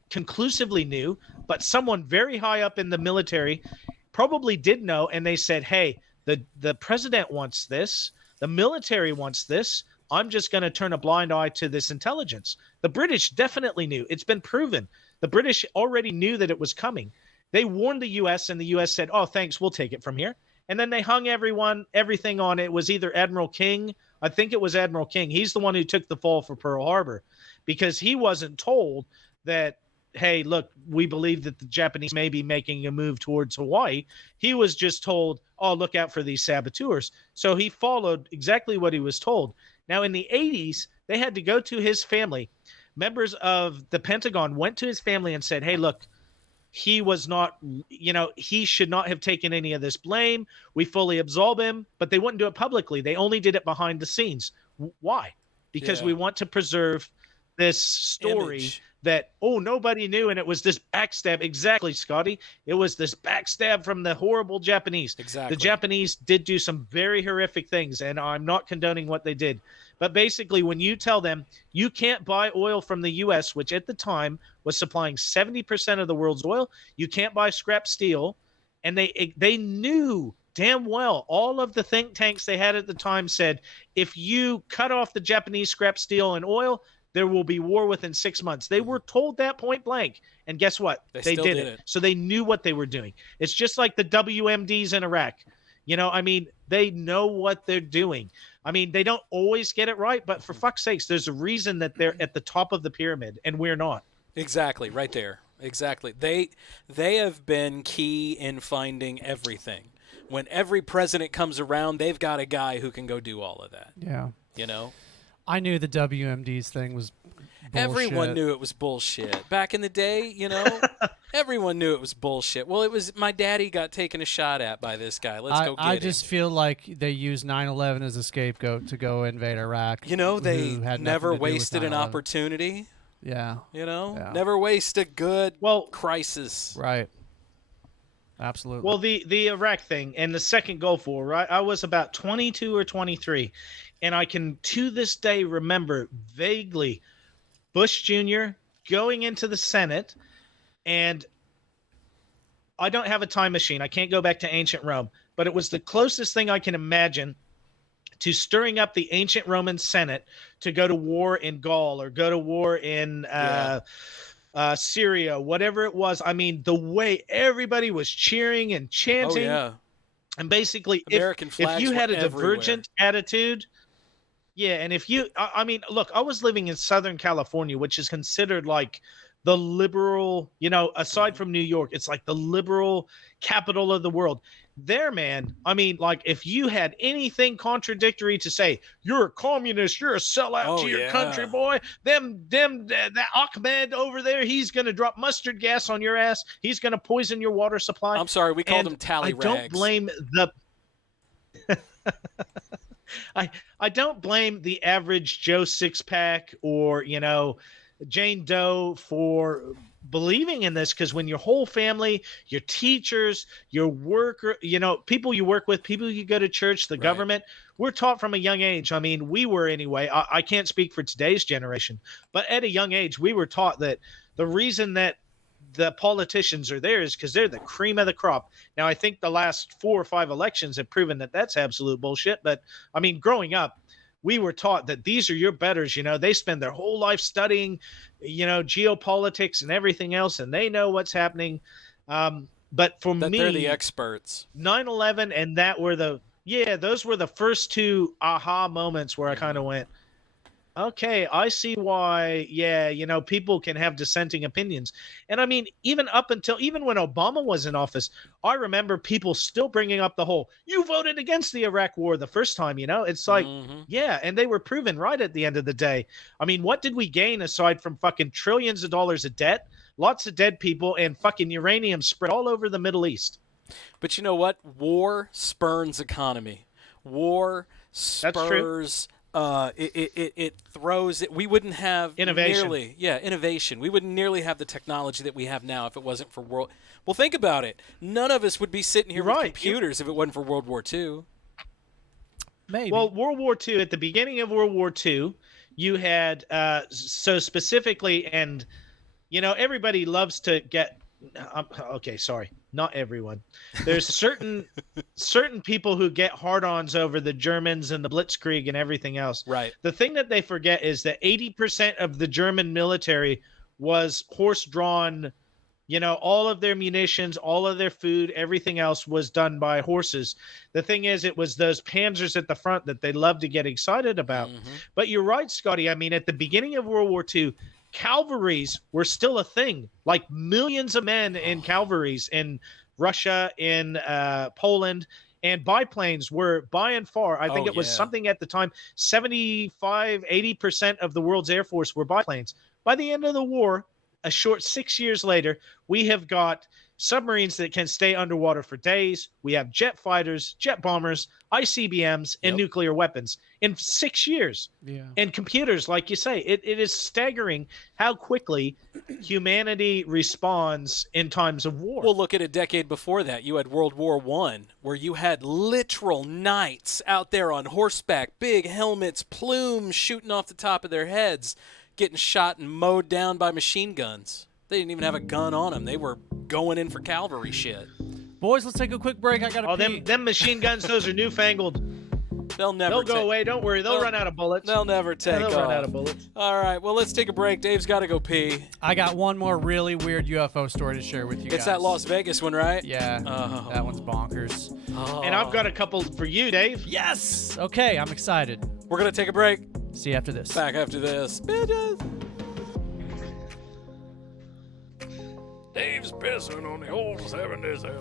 conclusively knew, but someone very high up in the military probably did know, and they said, hey, the president wants this, the military wants this, I'm just going to turn a blind eye to this intelligence. The British definitely knew. It's been proven. The British already knew that it was coming. They warned the U.S., and the U.S. said, oh, thanks, we'll take it from here. And then they hung everything on it. Was either Admiral King. I think it was Admiral King. He's the one who took the fall for Pearl Harbor because he wasn't told that, hey, look, we believe that the Japanese may be making a move towards Hawaii. He was just told, oh, look out for these saboteurs. So he followed exactly what he was told. Now, in the 80s, they had to go to his family. Members of the Pentagon went to his family and said, hey, look, he was not, he should not have taken any of this blame. We fully absolve him, but they wouldn't do it publicly. They only did it behind the scenes. Why? Because we want to preserve this story that, oh, nobody knew, and it was this backstab. Exactly, Scotty. It was this backstab from the horrible Japanese. Exactly. The Japanese did do some very horrific things, and I'm not condoning what they did. But basically, when you tell them you can't buy oil from the U.S., which at the time was supplying 70% of the world's oil, you can't buy scrap steel, and they knew damn well, all of the think tanks they had at the time said, if you cut off the Japanese scrap steel and oil, there will be war within 6 months. They were told that point blank. And guess what? They did it. So they knew what they were doing. It's just like the WMDs in Iraq. They know what they're doing. They don't always get it right, but for fuck's sakes, there's a reason that they're at the top of the pyramid and we're not. Exactly, right there. Exactly. They have been key in finding everything. When every president comes around, they've got a guy who can go do all of that. Yeah. I knew the WMDs thing was bullshit. Everyone knew it was bullshit. Back in the day, everyone knew it was bullshit. Well, it was my daddy got taken a shot at by this guy. Let's go get him. I just feel like they used 9/11 as a scapegoat to go invade Iraq. They never wasted an opportunity. Yeah. Never waste a good crisis. Right. Absolutely. Well, the Iraq thing and the second Gulf War, right? I was about 22 or 23, and I can to this day remember vaguely Bush Jr. going into the Senate, and I don't have a time machine. I can't go back to ancient Rome, but it was the closest thing I can imagine to stirring up the ancient Roman Senate to go to war in Gaul or go to war in Syria, whatever it was. The way everybody was cheering and chanting. Oh, yeah. And basically, American if you had a divergent attitude, and if you, look, I was living in Southern California, which is considered like the liberal, aside from New York, it's like the liberal capital of the world. There, man, if you had anything contradictory to say, you're a communist, you're a sellout to your country, boy, that Ahmed over there, he's going to drop mustard gas on your ass. He's going to poison your water supply. I'm sorry, we called him tally rags. I don't blame I don't blame the average Joe Six-Pack or, Jane Doe for believing in this, because when your whole family, your teachers, your worker, people you work with, people you go to church, the government, we're taught from a young age. We were anyway. I can't speak for today's generation, but at a young age, we were taught that the reason that the politicians are there is because they're the cream of the crop. Now, I think the last 4 or 5 elections have proven that that's absolute bullshit. But growing up, we were taught that these are your betters. They spend their whole life studying, geopolitics and everything else, and they know what's happening. But for me, they're the experts. 9/11 and those were the first two aha moments where I kind of went, okay, I see why, people can have dissenting opinions. And I mean, even when Obama was in office, I remember people still bringing up the whole, you voted against the Iraq war the first time, It's like, yeah, and they were proven right at the end of the day. I mean, what did we gain aside from fucking trillions of dollars of debt, lots of dead people, and fucking uranium spread all over the Middle East? But you know what? War spurns economy. War spurs... It throws it. We wouldn't have innovation. Innovation. We wouldn't nearly have the technology that we have now if it wasn't for world. Well, think about it. None of us would be sitting here with computers if it wasn't for World War II. Maybe. Well, World War II, at the beginning of World War II, you had so specifically, and everybody loves to get. Okay, sorry, not everyone. There's certain people who get hard-ons over the Germans and the Blitzkrieg and everything else. Right. The thing that they forget is that 80% of the German military was horse-drawn. All of their munitions, all of their food, everything else was done by horses. The thing is, it was those panzers at the front that they loved to get excited about. But you're right, Scotty. I mean, at the beginning of World War II, cavalries were still a thing. Like millions of men in cavalries in Russia, in Poland, and biplanes were by and far, I think it was something at the time, 75-80% of the world's Air Force were biplanes. By the end of the war, a short 6 years later, we have got submarines that can stay underwater for days. We have jet fighters, jet bombers, ICBMs, and nuclear weapons in 6 years. Yeah. And computers, like you say, it is staggering how quickly humanity responds in times of war. Well, look at a decade before that. You had World War I, where you had literal knights out there on horseback, big helmets, plumes shooting off the top of their heads, getting shot and mowed down by machine guns. They didn't even have a gun on them. They were going in for cavalry shit. Boys, let's take a quick break. I gotta pee. Them machine guns, those are newfangled. They'll go away. Don't worry. They'll run out of bullets. They'll never take off. They'll run out of bullets. All right. Well, let's take a break. Dave's got to go pee. I got one more really weird UFO story to share with you guys. It's that Las Vegas one, right? Yeah. Oh. That one's bonkers. Oh. And I've got a couple for you, Dave. Yes. Okay, I'm excited. We're going to take a break. See you after this. Back after this. Bitches. Dave's pissing on the old 77.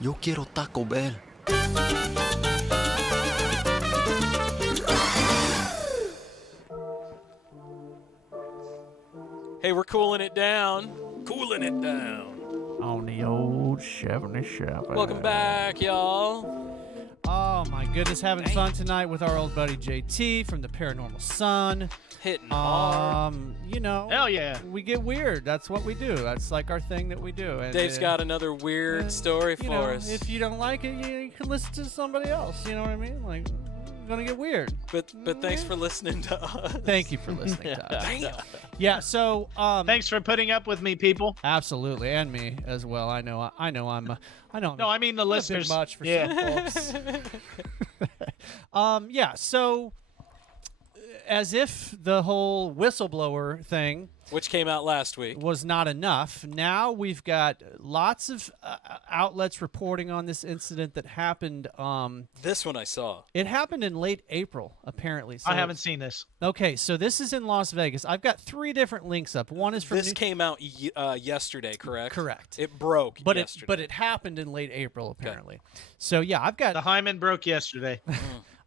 Yo quiero Taco Bell. Hey, we're cooling it down. Cooling it down. On the old 77. Welcome back, y'all. Oh my goodness, having fun tonight with our old buddy JT from the Paranormal Son. Hitting hard. Hell yeah. We get weird. That's what we do. That's like our thing that we do. And, Dave's got another weird story for us. If you don't like it, you can listen to somebody else. You know what I mean? Like, it's gonna get weird. But thanks for listening to us. Thank you for listening to us. Damn. Yeah. So Thanks for putting up with me, people. absolutely, and me as well. I know. I'm. No, I mean the a bit listeners. much for Yeah. some folks. Yeah. So, as if the whole whistleblower thing Which came out last week. was not enough, now we've got lots of outlets reporting on this incident that happened. This one I saw. It happened in late April, apparently. So, I haven't seen this. Okay, so this is in Las Vegas. I've got 3 different links up. One is from This came out yesterday, correct? Correct. It broke yesterday. But it happened in late April, apparently. So yeah, I've got The hymen broke yesterday.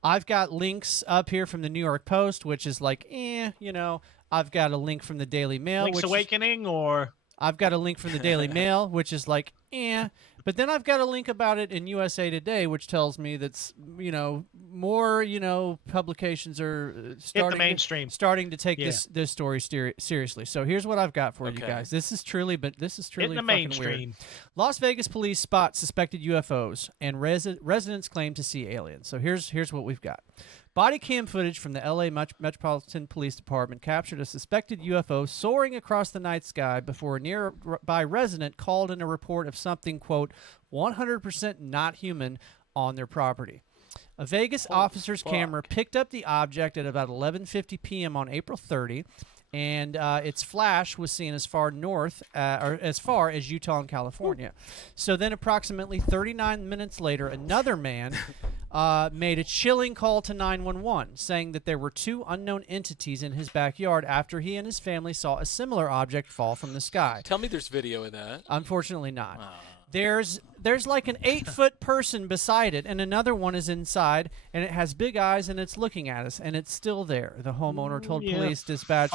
I've got links up here from the New York Post, which is like, I've got a link from the Daily Mail. Link's Awakening or I've got a link from the Daily Mail, which is like, But then I've got a link about it in USA Today, which tells me that's, more, publications are starting to take this story seriously. So here's what I've got for you guys. This is truly fucking mainstream. weird. Las Vegas police spot suspected UFOs, and residents claim to see aliens. So here's what we've got. Body cam footage from the L.A. Metropolitan Police Department captured a suspected UFO soaring across the night sky before a nearby resident called in a report of something, quote, 100% not human on their property. A Vegas officer's camera picked up the object at about 11:50 p.m. on April 30, and its flash was seen as far north or as far as Utah and California. So then approximately 39 minutes later, another man made a chilling call to 911, saying that there were two unknown entities in his backyard after he and his family saw a similar object fall from the sky. Tell me there's video of that. Unfortunately not. There's like an 8-foot person beside it, and another one is inside, and it has big eyes, and it's looking at us, and it's still there. The homeowner told police dispatch,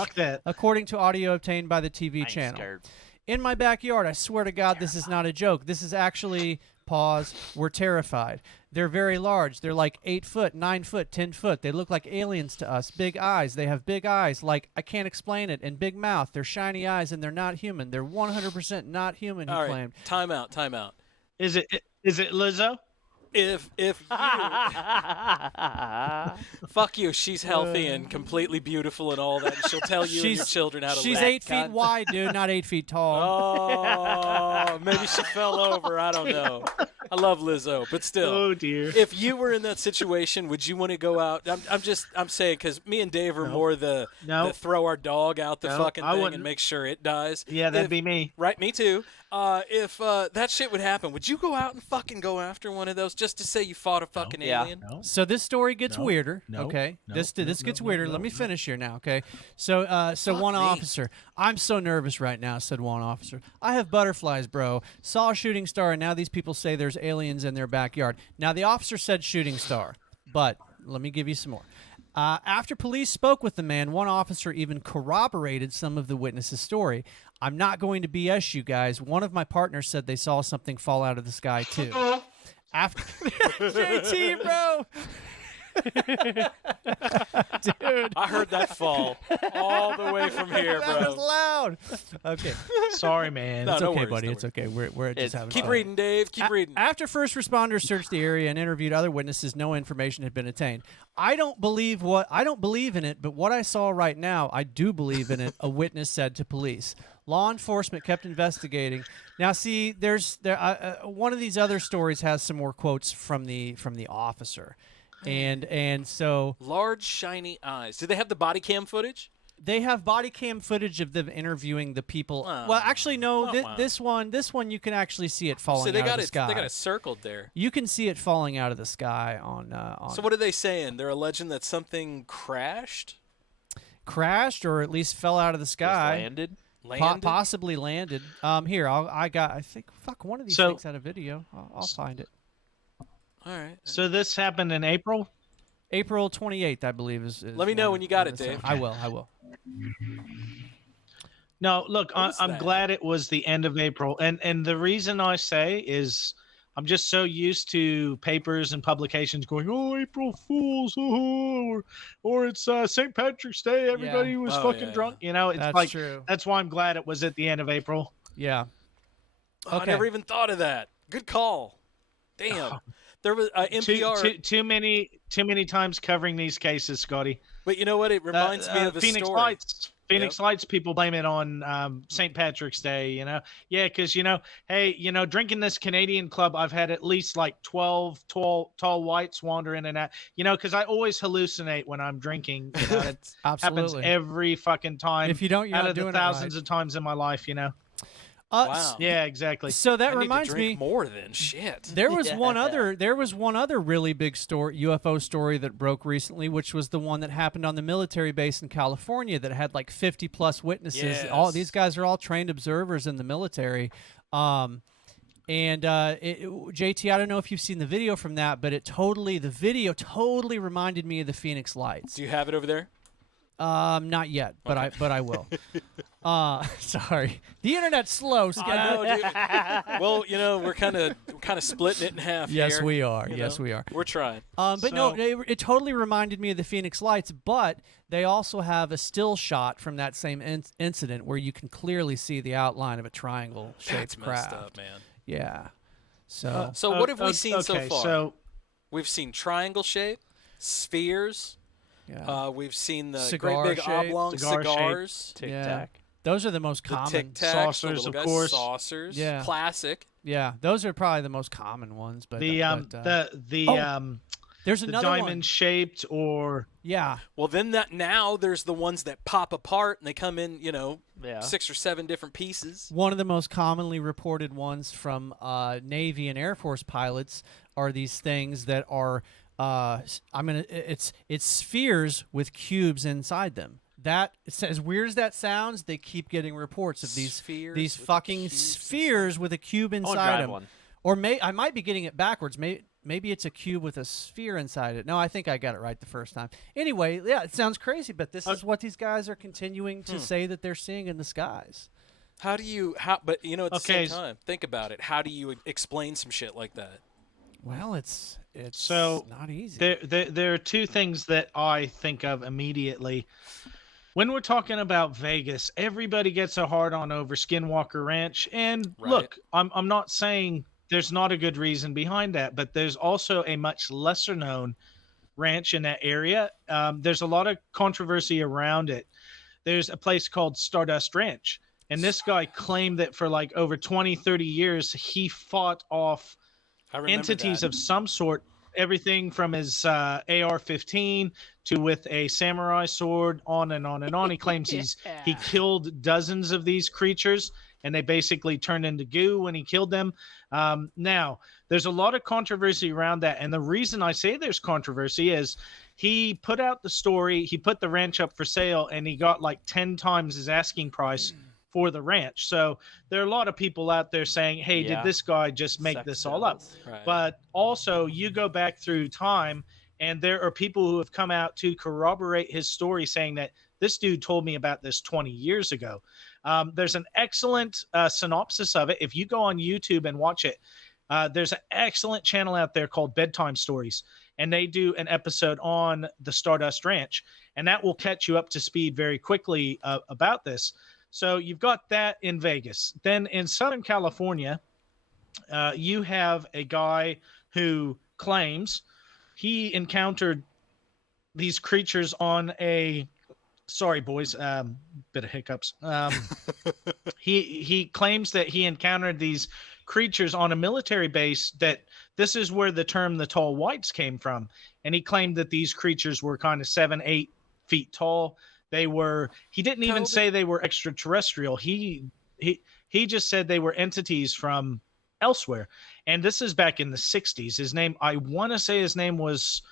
according to audio obtained by the TV channel. Scared. In my backyard, I swear to God, this is not a joke. This is actually, pause, we're terrified. They're very large. They're like 8 foot, 9 foot, 10 foot. They look like aliens to us. Big eyes. They have big eyes. Like, I can't explain it. And big mouth. They're shiny eyes, and they're not human. They're 100% not human, he claimed. Time out. Is it Lizzo? If you fuck you, she's healthy and completely beautiful and all that. And she'll tell you and your children how to live. She's 8 feet wide, dude, not 8 feet tall. Oh, maybe she fell over. I don't know. I love Lizzo, but still. Oh dear. If you were in that situation, would you want to go out? I'm saying because me and Dave are more the throw our dog out the fucking thing and make sure it dies. Yeah, that'd be me. Right, me too. If that shit would happen, would you go out and fucking go after one of those just to say you fought a fucking alien? No. So this story gets weirder. Okay, this gets weirder. Let me finish here now. Okay, so one officer. I'm so nervous right now," said one officer. "I have butterflies, bro. Saw a shooting star, and now these people say there's aliens in their backyard." Now the officer said shooting star, but let me give you some more. After police spoke with the man, one officer even corroborated some of the witness's story. "I'm not going to BS you guys. One of my partners said they saw something fall out of the sky, too." After JT, bro. Dude, I heard that fall all the way from here, bro. That was loud. Okay. Sorry, man. It's no okay, worries, buddy. no It's okay. We're just having Keep fun. reading, Dave. Keep reading. After first responders searched the area and interviewed other witnesses, no information had been attained. I don't believe in it, but what I saw right now, I do believe in it, a witness said to police. Law enforcement kept investigating. Now, see, one of these other stories has some more quotes from the officer. And so large shiny eyes. Do they have the body cam footage? They have body cam footage of them interviewing the people. Well, actually, no. This one you can actually see it falling out of the sky. They got it circled there. You can see it falling out of the sky on. So what are they saying? They're alleging that something crashed, or at least fell out of the sky. Just landed. Possibly landed. Here, I think one of these things had a video. I'll find it. All right. So this happened in April? April 28th, I believe is Let me know when you got it, Dave. I will. No, look, I'm glad it was the end of April. And the reason I say is I'm just so used to papers and publications going, "Oh, April Fools, or it's St. Patrick's Day, everybody was fucking drunk." You know, it's that's true. That's why I'm glad it was at the end of April. Yeah. Okay. I never even thought of that. Good call. Damn. There was NPR. Too many times covering these cases, Scotty. But you know what? It reminds me of a Phoenix story. Lights. Phoenix Lights people blame it on St. Patrick's Day, Yeah, because, hey, drinking this Canadian club, I've had at least like 12 tall whites wander in and out, because I always hallucinate when I'm drinking. It happens every fucking time. If you don't, you're out not of doing the thousands of times in my life, Wow. Yeah, exactly. So that I reminds need to drink more than shit. There was one other really big UFO story that broke recently, which was the one that happened on the military base in California that had like 50 plus witnesses. Yes. All these guys are all trained observers in the military. JT, I don't know if you've seen the video from that, but the video totally reminded me of the Phoenix Lights. Do you have it over there? Not yet, but I will. Sorry. The internet's slow, Scott. I know, dude. Well, we're kind of splitting it in half. Yes, here, we are. Yes, we are. We're trying. But no, it totally reminded me of the Phoenix Lights, but they also have a still shot from that same incident where you can clearly see the outline of a triangle-shaped craft. Messed up, man. Yeah. So, what have we seen so far? So we've seen triangle shape, spheres. yeah. We've seen the Cigar great big shape. oblong Cigar shape. cigars. Tic Yeah. Tac. Those are the most The common. Tic Tacs, Saucers, the little of guys, course. Saucers. Yeah. Classic. Yeah, those are probably the most common ones. But there's there's the another diamond one. shaped or Yeah. Well, then now there's the ones that pop apart and they come in, Yeah. 6 or 7 different pieces. One of the most commonly reported ones from Navy and Air Force pilots are these things that are it's spheres with cubes inside them. That, as weird as that sounds, they keep getting reports of these Spheres these with fucking cubes spheres with a cube I wanna inside drive them. one. Or I might be getting it backwards. Maybe it's a cube with a sphere inside it. No, I think I got it right the first time. Anyway, yeah, it sounds crazy, but this is what these guys are continuing to say that they're seeing in the skies. But at the same time, think about it. How do you explain some shit like that? Well, it's So, not easy. there are two things that I think of immediately. When we're talking about Vegas, everybody gets a hard-on over Skinwalker Ranch. And Right. look, I'm not saying there's not a good reason behind that, but there's also a much lesser-known ranch in that area. There's a lot of controversy around it. There's a place called Stardust Ranch. And this guy claimed that for like over 20, 30 years, he fought off entities of some sort, everything from his AR-15 to with a samurai sword, on and on and on. He claims he killed dozens of these creatures, and they basically turned into goo when he killed them. Now, there's a lot of controversy around that, and the reason I say there's controversy is he put out the story, he put the ranch up for sale, and he got like 10 times his asking price for the ranch. So there are a lot of people out there saying, hey, did this guy just make this all up? Right. But also, you go back through time, and there are people who have come out to corroborate his story saying that this dude told me about this 20 years ago. There's an excellent synopsis of it. If you go on YouTube and watch it, there's an excellent channel out there called Bedtime Stories, and they do an episode on the Stardust Ranch, and that will catch you up to speed very quickly about this. So you've got that in Vegas. Then in Southern California, you have a guy who claims he encountered these creatures on a – sorry, boys, bit of hiccups. He claims that he encountered these creatures on a military base, that this is where the term the tall whites came from. And he claimed that these creatures were kind of 7-8 feet tall. He didn't even say they were extraterrestrial. He just said they were entities from elsewhere. And this is back in the 60s. I want to say his name was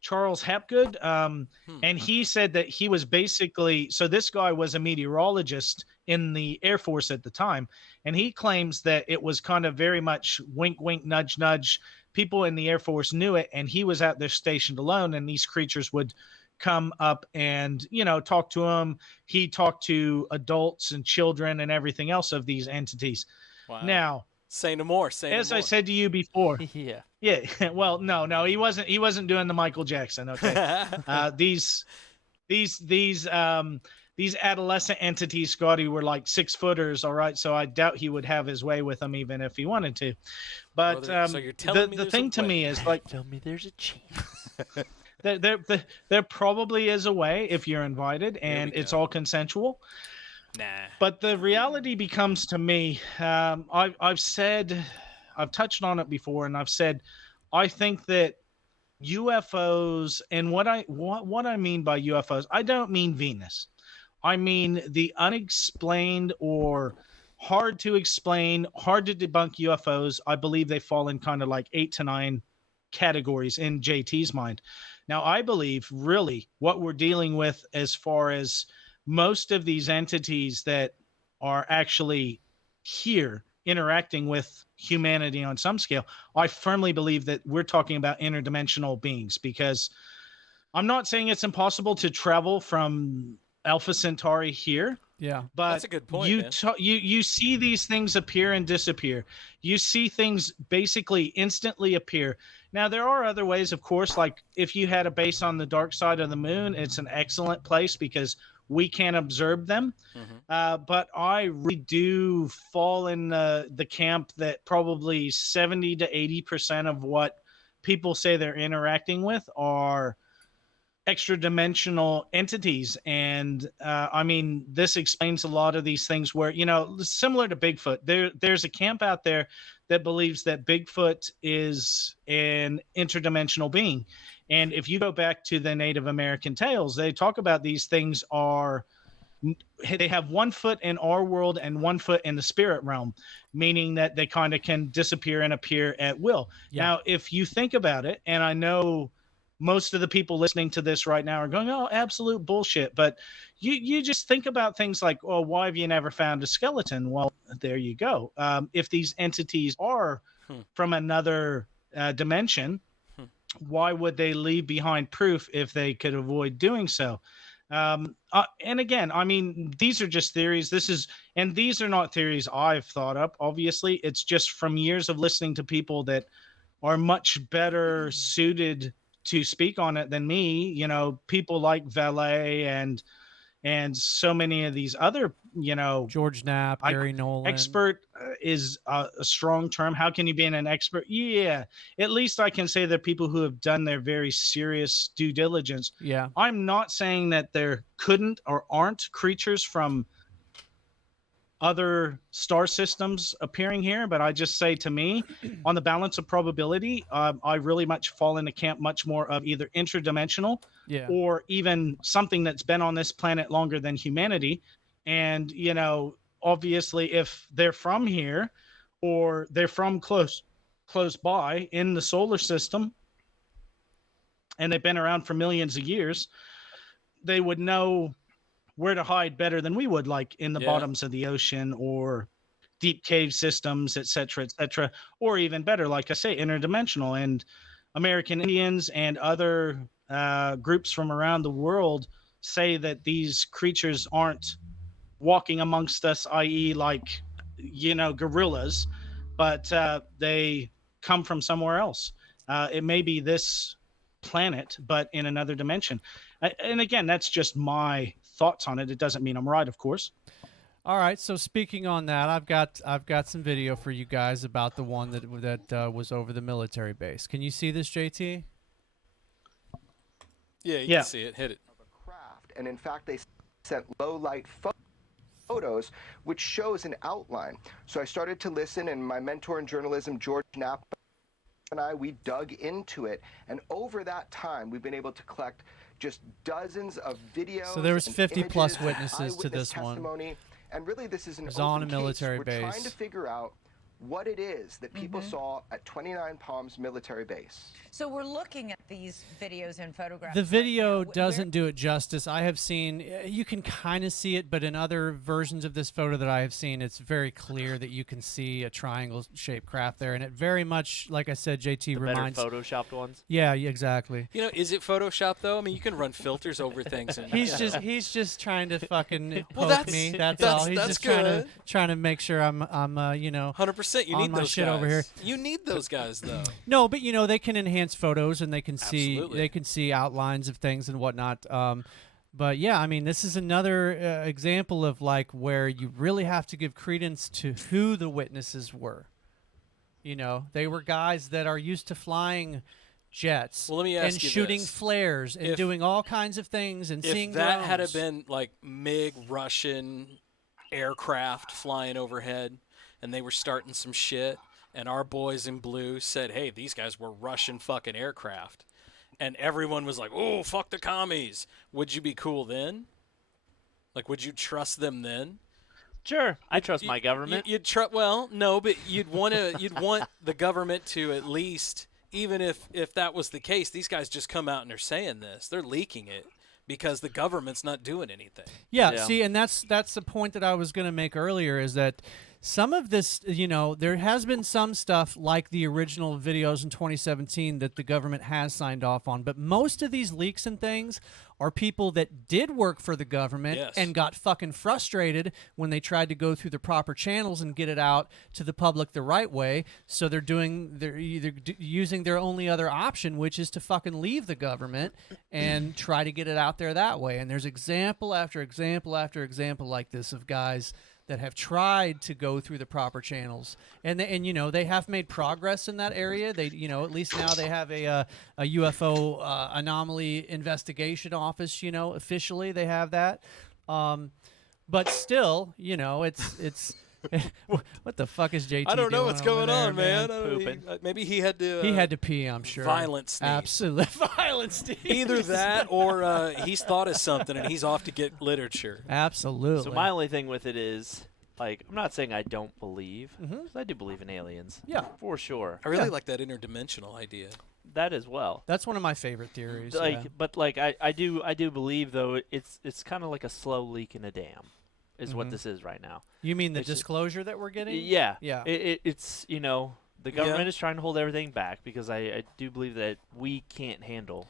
Charles Hapgood. And he said that he was basically, so this guy was a meteorologist in the Air Force at the time. And he claims that it was kind of very much wink, wink, nudge, nudge. People in the Air Force knew it, and he was out there stationed alone, and these creatures would come up and, talk to him. He talked to adults and children and everything else of these entities. Wow. Now, say no more. As I said to you before. Yeah. Yeah. Well, no, he wasn't doing the Michael Jackson. Okay. These adolescent entities, Scotty, were like 6-footers. All right. So I doubt he would have his way with them, even if he wanted to. But so you're telling me the thing to me is like, Tell me there's a chance. There probably is a way if you're invited and it's all consensual. Nah. But the reality becomes to me, I've touched on it before, and I've said, I think that UFOs, and what I mean by UFOs, I don't mean Venus. I mean the unexplained or hard to explain, hard to debunk UFOs. I believe they fall in kind of like 8 to 9 categories in JT's mind. Now, I believe really what we're dealing with as far as most of these entities that are actually here interacting with humanity on some scale, I firmly believe that we're talking about interdimensional beings, because I'm not saying it's impossible to travel from Alpha Centauri here. Yeah. But that's a good point, you man. you see these things appear and disappear. You see things basically instantly appear. Now there are other ways, of course, like if you had a base on the dark side of the moon, it's an excellent place because we can observe them. But I really do fall in the camp that probably 70 to 80% of what people say they're interacting with are extra dimensional entities. And I mean, this explains a lot of these things where, similar to Bigfoot, there's a camp out there that believes that Bigfoot is an interdimensional being. And if you go back to the Native American tales, they talk about these things they have 1 foot in our world and 1 foot in the spirit realm, meaning that they kind of can disappear and appear at will. Yeah. Now, if you think about it, and I know most of the people listening to this right now are going, oh, absolute bullshit. But you just think about things like, oh, why have you never found a skeleton? Well, there you go. If these entities are from another dimension, why would they leave behind proof if they could avoid doing so? And again, I mean, these are just theories. And these are not theories I've thought up. Obviously, it's just from years of listening to people that are much better suited to speak on it than me, people like Valet and so many of these other, George Knapp, Gary Nolan. Expert is a strong term. How can you be an expert? Yeah, at least I can say that people who have done their very serious due diligence. Yeah. I'm not saying that there couldn't or aren't creatures from other star systems appearing here, but I just say, to me, on the balance of probability, I really much fall in the camp much more of either interdimensional or even something that's been on this planet longer than humanity. And, obviously if they're from here or they're from close by in the solar system and they've been around for millions of years, they would know where to hide better than we would, like in the bottoms of the ocean or deep cave systems, et cetera, or even better, like I say, interdimensional. And American Indians and other groups from around the world say that these creatures aren't walking amongst us, i.e. like, gorillas, but they come from somewhere else. It may be this planet, but in another dimension. And again, that's just my thoughts on it. It doesn't mean I'm right, of course. All right. So speaking on that, I've got some video for you guys about the one that was over the military base. Can you see this, JT? Yeah, you can see it. Hit it. Craft, and in fact, they sent low light photos, which shows an outline. So I started to listen, and my mentor in journalism, George Knapp, and we dug into it. And over that time, we've been able to collect just dozens of videos. So there was 50 images, plus witnesses to this testimony. one. And really, this is an It was on a open military case. base. We're trying to figure out what it is that people saw at 29 Palms military base. So we're looking at these videos and photographs. The video doesn't do it justice. I have seen, you can kind of see it, but in other versions of this photo that I have seen, it's very clear that you can see a triangle-shaped craft there, and it very much, like I said, JT reminds. Better photoshopped ones. Yeah, exactly. Is it Photoshop though? I mean, you can run filters over things. And, he's just trying to fucking poke that's me. That's all. He's just good. trying to make sure I'm 100%. You on need my those shit guys. over here. You need those guys though. No, but they can enhance photos and they can Absolutely. see outlines of things and whatnot. But yeah, I mean, this is another example of like where you really have to give credence to who the witnesses were. They were guys that are used to flying jets Well, let me ask and you shooting this. flares and doing all kinds of things and seeing If that drones. had have been like MiG Russian aircraft flying overhead and they were starting some shit and our boys in blue said, hey, these guys were Russian fucking aircraft, and everyone was like, oh, fuck the commies, would you be cool then? Like, would you trust them then? Sure, I trust my government. You'd trust. Well, no, but you'd want the government to at least, even if that was the case, these guys just come out and are saying this. They're leaking it because the government's not doing anything. Yeah, see, and that's the point that I was going to make earlier, is that some of this, there has been some stuff like the original videos in 2017 that the government has signed off on, but most of these leaks and things are people that did work for the government and got fucking frustrated when they tried to go through the proper channels and get it out to the public the right way. So they're either using their only other option, which is to fucking leave the government and try to get it out there that way. And there's example after example after example like this of guys that have tried to go through the proper channels, and they have made progress in that area. They at least now they have a UFO anomaly investigation office. Officially they have that, but still, it's. What the fuck is JT? I don't know doing what's over going there, on, man. Maybe he had to. He had to pee, I'm sure. Violent sneeze. Absolutely violent sneeze. Either that, or he's thought of something and he's off to get literature. Absolutely. So my only thing with it is, like, I'm not saying I don't believe, 'cause I do believe in aliens. Yeah, for sure. I really like that interdimensional idea. That as well. That's one of my favorite theories. But I do believe though it's kind of like a slow leak in a dam. Is what this is right now. You mean the disclosure that we're getting? Yeah. Yeah. It's the government is trying to hold everything back because I do believe that we can't handle.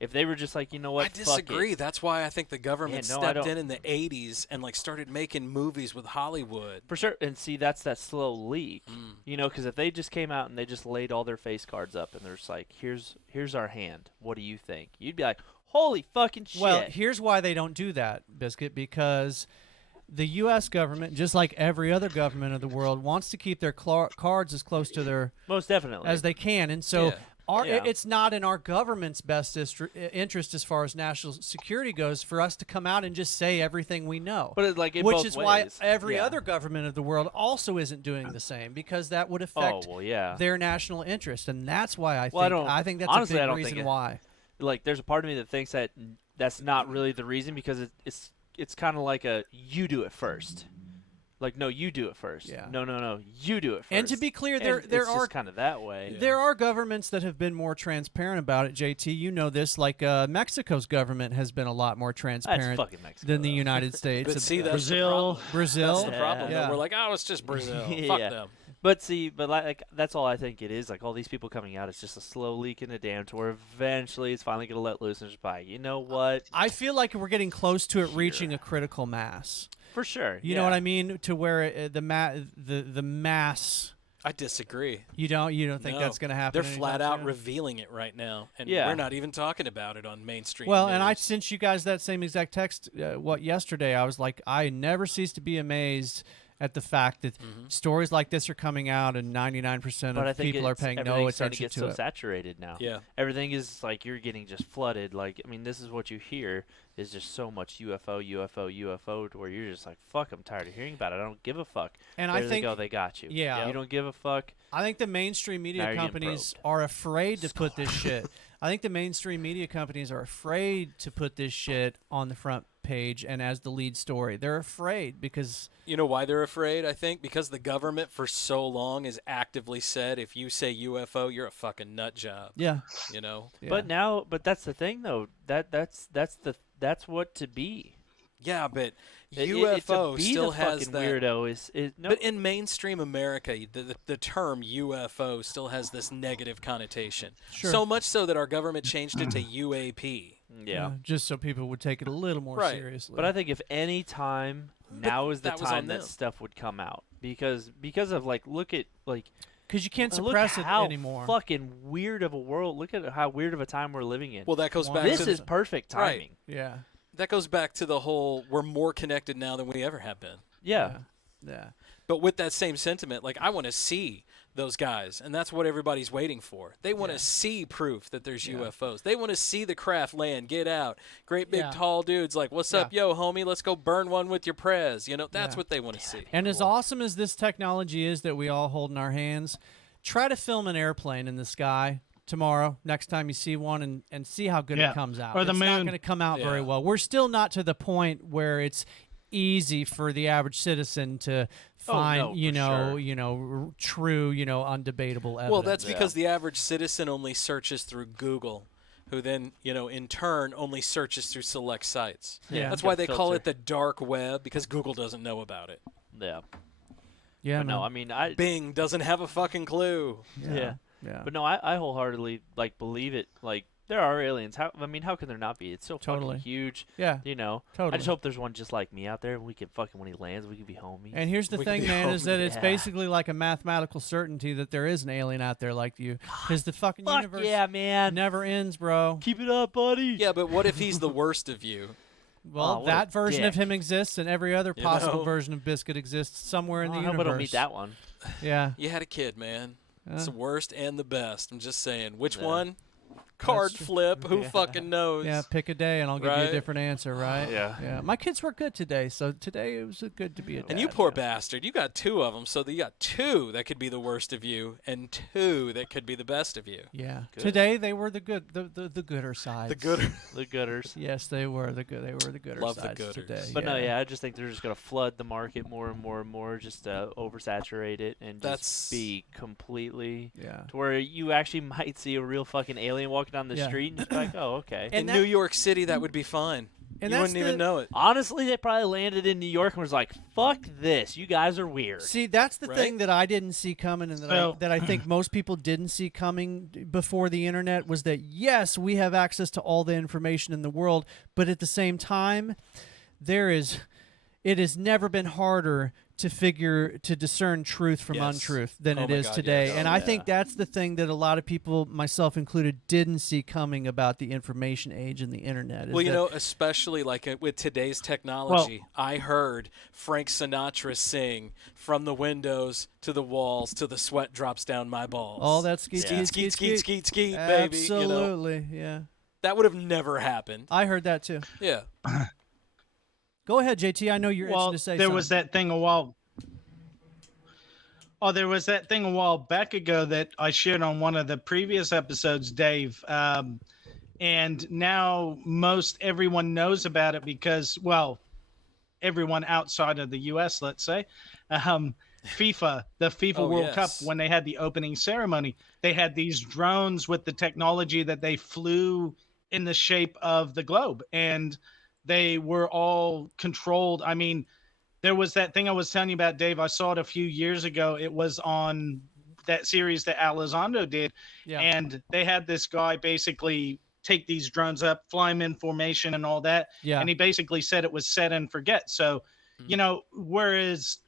If they were just like, you know what, I disagree. That's why I think the government Yeah, no, stepped in the 80s and like started making movies with Hollywood. For sure. And see, that's that slow leak. Because if they just came out and they just laid all their face cards up and they're just like, here's our hand. What do you think? You'd be like, holy fucking shit. Well, here's why they don't do that, Biscuit, because the U.S. government, just like every other government of the world, wants to keep their cards as close to their most definitely as they can, and so it's not in our government's best interest as far as national security goes for us to come out and just say everything we know. But it's like in which both is ways. why every other government of the world also isn't doing the same, because that would affect their national interest, and that's why I think that's honestly, a big reason why. Like, there's a part of me that thinks that that's not really the reason, because it's kind of like you do it first. Like, no, you do it first. Yeah. No, you do it first. And to be clear, there are kind of that way. There are governments that have been more transparent about it. JT, you know this. Like Mexico's government has been a lot more transparent than the United States. But see, that's Brazil. That's the problem. Yeah. We're like, oh, it's just Brazil. Fuck them. But see, like that's all I think it is. Like, all these people coming out, it's just a slow leak in a dam to where eventually it's finally going to let loose and just by. You know what? I feel like we're getting close to it reaching a critical mass. For sure. You know what I mean? To where the mass. I disagree. You don't think that's going to happen? They're flat out revealing it right now, and we're not even talking about it on mainstream. Well, news. and I sent you guys that same exact text. Yesterday? I was like, I never cease to be amazed at the fact that stories like this are coming out, and 99% of people are paying no attention to it. So saturated now. Yeah, everything is like you're getting just flooded. Like, I mean, this is what you hear is just so much UFO to where you're just like, fuck, I'm tired of hearing about it. I don't give a fuck. And there I think they go, they got you. Yeah, you don't give a fuck. I think the mainstream media companies are afraid to put this shit. I think the mainstream media companies are afraid to put this shit on the front page and as the lead story. They're afraid because... You know why they're afraid, I think? Because the government for so long has actively said, if you say UFO, you're a fucking nut job. Yeah. You know? Yeah. But that's the thing, though. That's what to be. Yeah, but UFO still has that weirdo. But in mainstream America, the term UFO still has this negative connotation. Sure. So much so that our government changed it to UAP. Yeah. Just so people would take it a little more seriously. But I think if any time, now is the time that stuff would come out. Because of, like, look at, like... Because you can't suppress it anymore. How fucking weird of a world. Look at how weird of a time we're living in. Well, that goes back to... This is perfect timing. Right. Yeah. That goes back to the whole, we're more connected now than we ever have been. Yeah. But with that same sentiment, like, I want to see those guys, and that's what everybody's waiting for. They want to see proof that there's UFOs. They want to see the craft land, get out. Great big tall dudes like, what's up, yo, homie? Let's go burn one with your prez. You know, that's what they want to see. And as awesome as this technology is that we all hold in our hands, try to film an airplane in the sky tomorrow, next time you see one, and see how good it comes out. Or the moon. It's not going to come out very well. We're still not to the point where it's easy for the average citizen to find, true, undebatable evidence. Well, that's because the average citizen only searches through Google, who then, in turn, only searches through select sites. Yeah. That's why they call it the dark web, because Google doesn't know about it. Yeah. Yeah, but no, man. I mean, I Bing doesn't have a fucking clue. yeah. Yeah. But no, I wholeheartedly like believe it. Like there are aliens. How can there not be? It's so Totally. fucking huge. Yeah. You know. Totally. I just hope there's one just like me out there, and we can fucking when he lands, we can be homies. And here's the We can thing, be man, is that homies. it's Yeah. basically like a mathematical certainty that there is an alien out there like you, because the fucking Fuck universe yeah, man. never ends, bro. Keep it up, buddy. Yeah, but what if he's the worst of you? Well, Oh, what that a version of dick. him exists, and every other possible know? version of Biscuit exists somewhere in the I universe. hope I don't meet that one. Yeah. You had a kid, man. It's Uh. the worst and the best. I'm just saying. Which Yeah. one? Card That's- flip. Who Yeah. fucking knows? Yeah, pick a day and I'll give you a Right? different answer, right? Yeah. Yeah. My kids were good today, so today it was good to be a dad. And you poor bastard, you got 2 of them, so you got 2 that could be the worst of you, and 2 that could be the best of you. Yeah. Good. Today they were the good, the gooder sides. The gooder. The gooders. Yes, they were the good. They were the gooder Love the sides gooders. today. But no, yeah, I just think they're just gonna flood the market more and more and more, just to oversaturate it and That's- just be completely Yeah. to where you actually might see a real fucking alien walking down the Yeah. street and just be like, oh, okay. In New York City, that would be fine. And you that's wouldn't even know it. Honestly, they probably landed in New York and was like, fuck this, you guys are weird. See, that's the Right? thing that I didn't see coming, and So- that I think most people didn't see coming before the internet was that yes, we have access to all the information in the world, but at the same time, it has never been harder to discern truth from Yes. untruth than Oh it my is God, today. yes. And Oh, I yeah. think that's the thing that a lot of people, myself included, didn't see coming about the information age and the internet. is Well, you that- know, especially like with today's technology, I heard Frank Sinatra sing "From the windows to the walls till the sweat drops down my balls." all that skeet, skeet, skeet, skeet, skeet, skeet, baby. You know, Absolutely, yeah. that would have never happened. I heard that too. Yeah. Go ahead, JT. I know you're itching to say there something. was that thing a while. Oh, there was that thing a while back ago that I shared on one of the previous episodes, Dave. And now most everyone knows about it because, well, everyone outside of the U.S., let's say, FIFA, the FIFA Oh, World yes. Cup, when they had the opening ceremony, they had these drones with the technology that they flew in the shape of the globe, and they were all controlled. I mean, there was that thing I was telling you about, Dave. I saw it a few years ago. It was on that series that Elizondo did, Yeah. and they had this guy basically take these drones up, fly them in formation and all that. Yeah. And he basically said it was set and forget. So, you know, whereas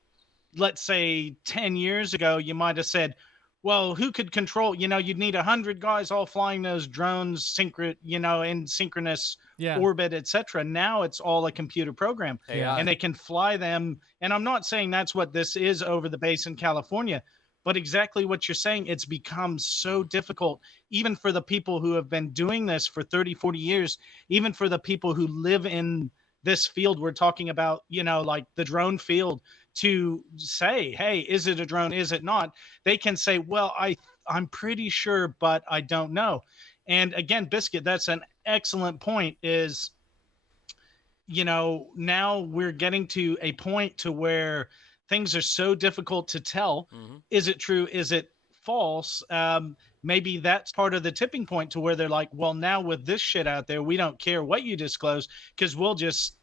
let's say 10 years ago, you might have said, well, who could control, you know, you'd need 100 guys all flying those drones, in synchronous Yeah. orbit, etc. Now it's all a computer program, AI. and they can fly them. And I'm not saying that's what this is over the base in California, but exactly what you're saying. It's become so difficult, even for the people who have been doing this for 30, 40 years, even for the people who live in this field we're talking about, you know, like the drone field, to say, hey, is it a drone? Is it not? They can say, well, I'm pretty sure, but I don't know. And again, Biscuit, that's an excellent point, is, you know, now we're getting to a point to where things are so difficult to tell. Mhm. Is it true? Is it false? Maybe that's part of the tipping point to where they're like, well, now with this shit out there, we don't care what you disclose, because we'll just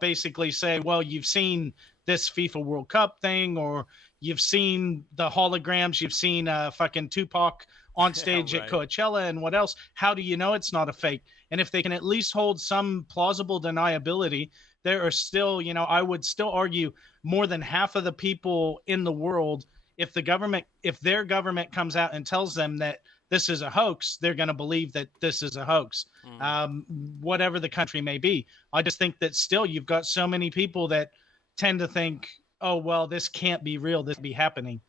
basically say, well, you've seen this FIFA World Cup thing, or you've seen the holograms, you've seen fucking Tupac on stage right. at Coachella, and what else? How do you know it's not a fake? And if they can at least hold some plausible deniability, there are still, you know, I would still argue more than half of the people in the world, if their government comes out and tells them that this is a hoax, they're going to believe that this is a hoax, whatever the country may be. I just think that still you've got so many people that tend to think, oh, well, this can't be real. This be happening.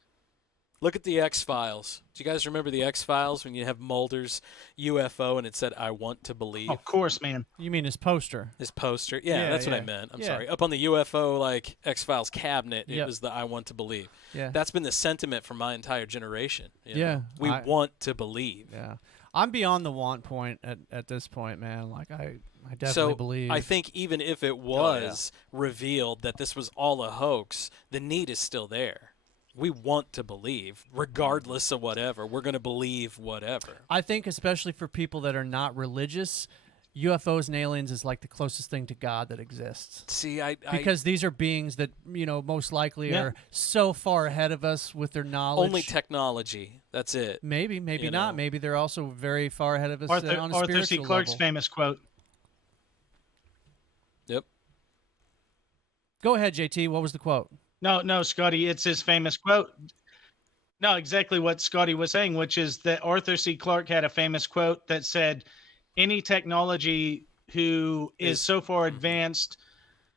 Look at the X-Files. Do you guys remember the X-Files when you have Mulder's UFO and it said, "I want to believe"? Of course, man. You mean his poster? His poster. Yeah, Yeah, that's what I yeah. meant. I'm Yeah. sorry. Up on the UFO, like, X-Files cabinet, it Yep. was the "I want to believe." Yeah. That's been the sentiment for my entire generation. you know? Yeah, We I- want to believe. Yeah. I'm beyond the want point at this point, man. Like I definitely So believe. I think even if it was revealed that this was all a hoax, the need is still there. We want to believe, regardless of whatever. We're going to believe whatever. I think especially for people that are not religious, UFOs and aliens is like the closest thing to God that exists. See, because these are beings that most likely are so far ahead of us with their knowledge. Only technology. That's it. Maybe not. Maybe they're also very far ahead of us on a spiritual Arthur C. Clarke's level. famous quote. Yep. Go ahead, JT. What was the quote? No, Scotty. It's his famous quote. No, exactly what Scotty was saying, which is that Arthur C. Clarke had a famous quote that said, any technology who is so far advanced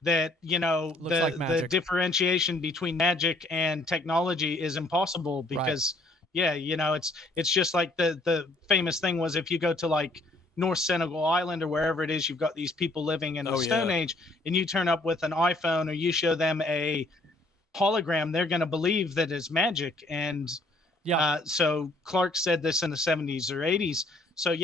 that, the differentiation between magic and technology is impossible because, it's just like the famous thing was if you go to like North Senegal Island or wherever it is, you've got these people living in the Stone Age and you turn up with an iPhone or you show them a hologram, they're going to believe that it's magic. And so Clarke said this in the 70s or 80s. So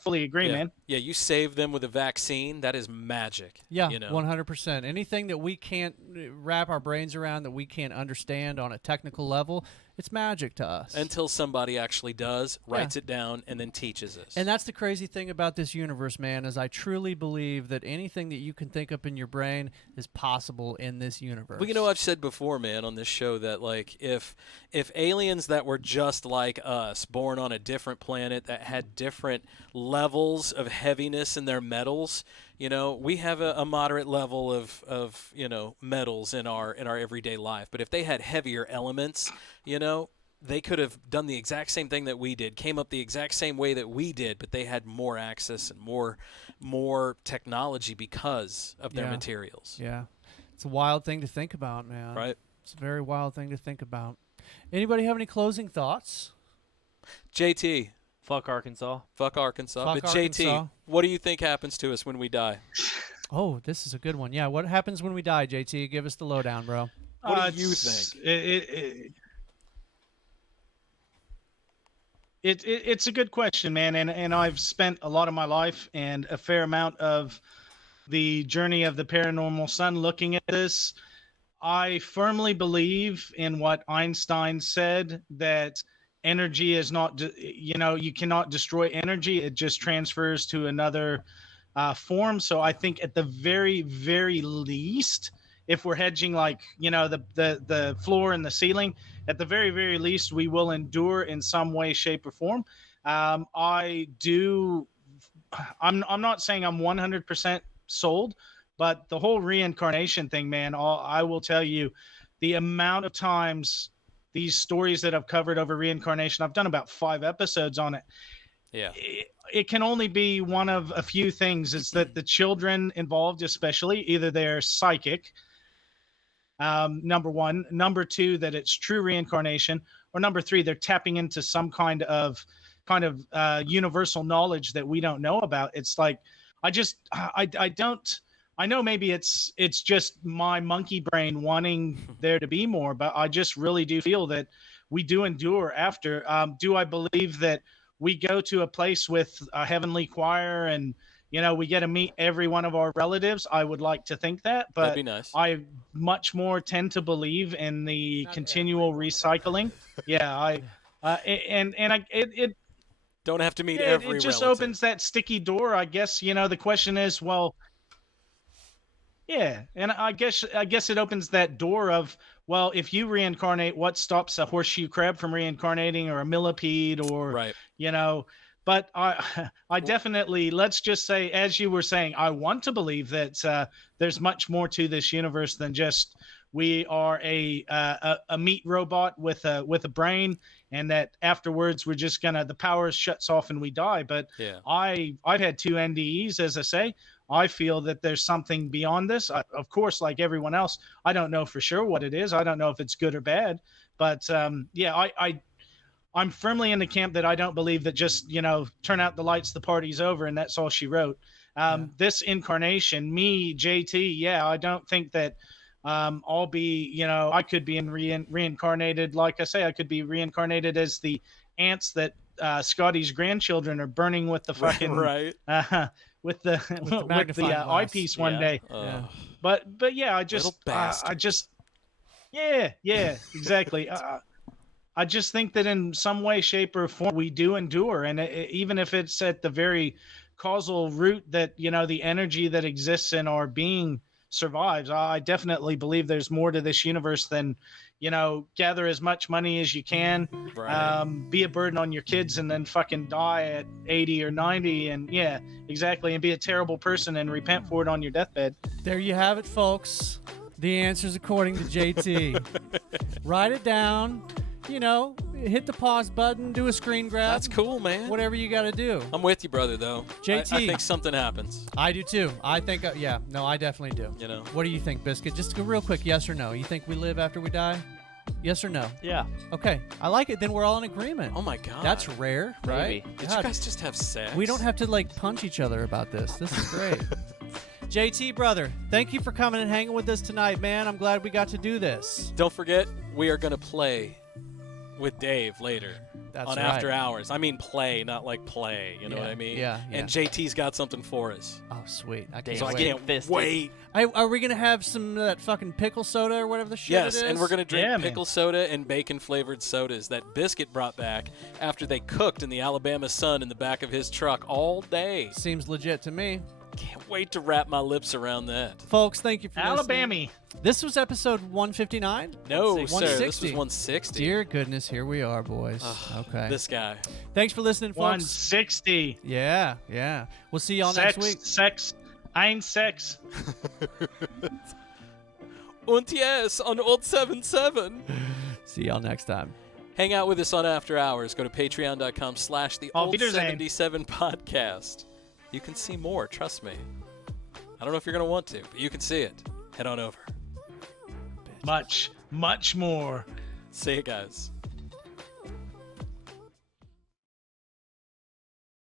fully agree, man. Yeah, you save them with a vaccine. That is magic. Yeah, 100%. Anything that we can't wrap our brains around, that we can't understand on a technical level, it's magic to us. Until somebody actually does, writes it down, and then teaches us. And that's the crazy thing about this universe, man, is I truly believe that anything that you can think up in your brain is possible in this universe. Well, I've said before, man, on this show that, like, if aliens that were just like us, born on a different planet that had different levels of heaviness in their metals, we have a moderate level of metals in our everyday life. But if they had heavier elements, they could have done the exact same thing that we did, came up the exact same way that we did, but they had more access and more technology because of their materials. Yeah. It's a wild thing to think about, man. Right. It's a very wild thing to think about. Anybody have any closing thoughts? JT. Fuck Arkansas. Fuck Arkansas. Fuck But Arkansas. JT, what do you think happens to us when we die? Oh, this is a good one. Yeah, what happens when we die, JT? Give us the lowdown, bro. What do you think? It's a good question, man, and I've spent a lot of my life and a fair amount of the journey of the Paranormal Son looking at this. I firmly believe in what Einstein said, that energy is not, you cannot destroy energy. It just transfers to another form. So I think at the very, very least, if we're hedging like, the floor and the ceiling, at the very, very least, we will endure in some way, shape, or form. I'm not saying I'm 100% sold, but the whole reincarnation thing, man, I will tell you the amount of times these stories that I've covered over reincarnation, I've done about 5 episodes on it. Yeah. It can only be one of a few things. It's that the children involved, especially, either they're psychic, number one, number two, that it's true reincarnation, or number three, they're tapping into some kind of universal knowledge that we don't know about. It's like, I know maybe it's just my monkey brain wanting there to be more, but I just really do feel that we do endure after. Do I believe that we go to a place with a heavenly choir and, we get to meet every one of our relatives? I would like to think that, but that'd be nice. I much more tend to believe in the continual recycling. Yeah, it don't have to meet every it just relative. opens that sticky door, I guess. The question is, well, yeah, and I guess it opens that door of, well, if you reincarnate, what stops a horseshoe crab from reincarnating, or a millipede, or right. But I definitely, let's just say, as you were saying, I want to believe that there's much more to this universe than just we are a meat robot with a brain, and that afterwards we're just the power shuts off and we die. But yeah. I've had 2 NDEs, as I say. I feel that there's something beyond this. Of course, like everyone else, I don't know for sure what it is. I don't know if it's good or bad. But I'm firmly in the camp that I don't believe that just, turn out the lights, the party's over, and that's all she wrote. This incarnation, me, JT, I don't think that I'll be, I could be reincarnated. Like I say, I could be reincarnated as the ants that Scotty's grandchildren are burning with the fucking right. With the eyepiece one day. But I just exactly. I just think that in some way, shape, or form, we do endure, and even if it's at the very causal root that, the energy that exists in our being survives. I definitely believe there's more to this universe than, gather as much money as you can, Right. be a burden on your kids, and then fucking die at 80 or 90. And yeah, exactly. And be a terrible person and repent for it on your deathbed. There you have it, folks. The answers according to JT. Write it down. Hit the pause button, do a screen grab. That's cool, man. Whatever you got to do. I'm with you, brother, though. JT. I think something happens. I do too. I think, I definitely do. What do you think, Biscuit? Just real quick, yes or no? You think we live after we die? Yes or no? Yeah. Okay. I like it. Then we're all in agreement. Oh, my God. That's rare, right? Maybe. Did you guys just have sex? We don't have to, punch each other about this. This is great. JT, brother, thank you for coming and hanging with us tonight, man. I'm glad we got to do this. Don't forget, we are going to play with Dave later. That's on right. After Hours. I mean play, not like play. You know what I mean? Yeah. And JT's got something for us. Oh, sweet. I So I can't wait. Are we going to have some of that fucking pickle soda or whatever the shit it is? Yes, and we're going to drink pickle soda and bacon-flavored sodas that Biscuit brought back after they cooked in the Alabama sun in the back of his truck all day. Seems legit to me. Can't wait to wrap my lips around that. Folks, thank you for Alabama. listening. This was episode 159? No, 160. sir. This was 160. Dear goodness, here we are, boys. Okay. This guy. Thanks for listening, folks. 160. Yeah. We'll see y'all next week. Sex. Ein Sex. Und yes, on Old 77. See y'all next time. Hang out with us on After Hours. Go to patreon.com/the-old77 podcast. You can see more, trust me. I don't know if you're going to want to, but you can see it. Head on over. Much more. See you guys.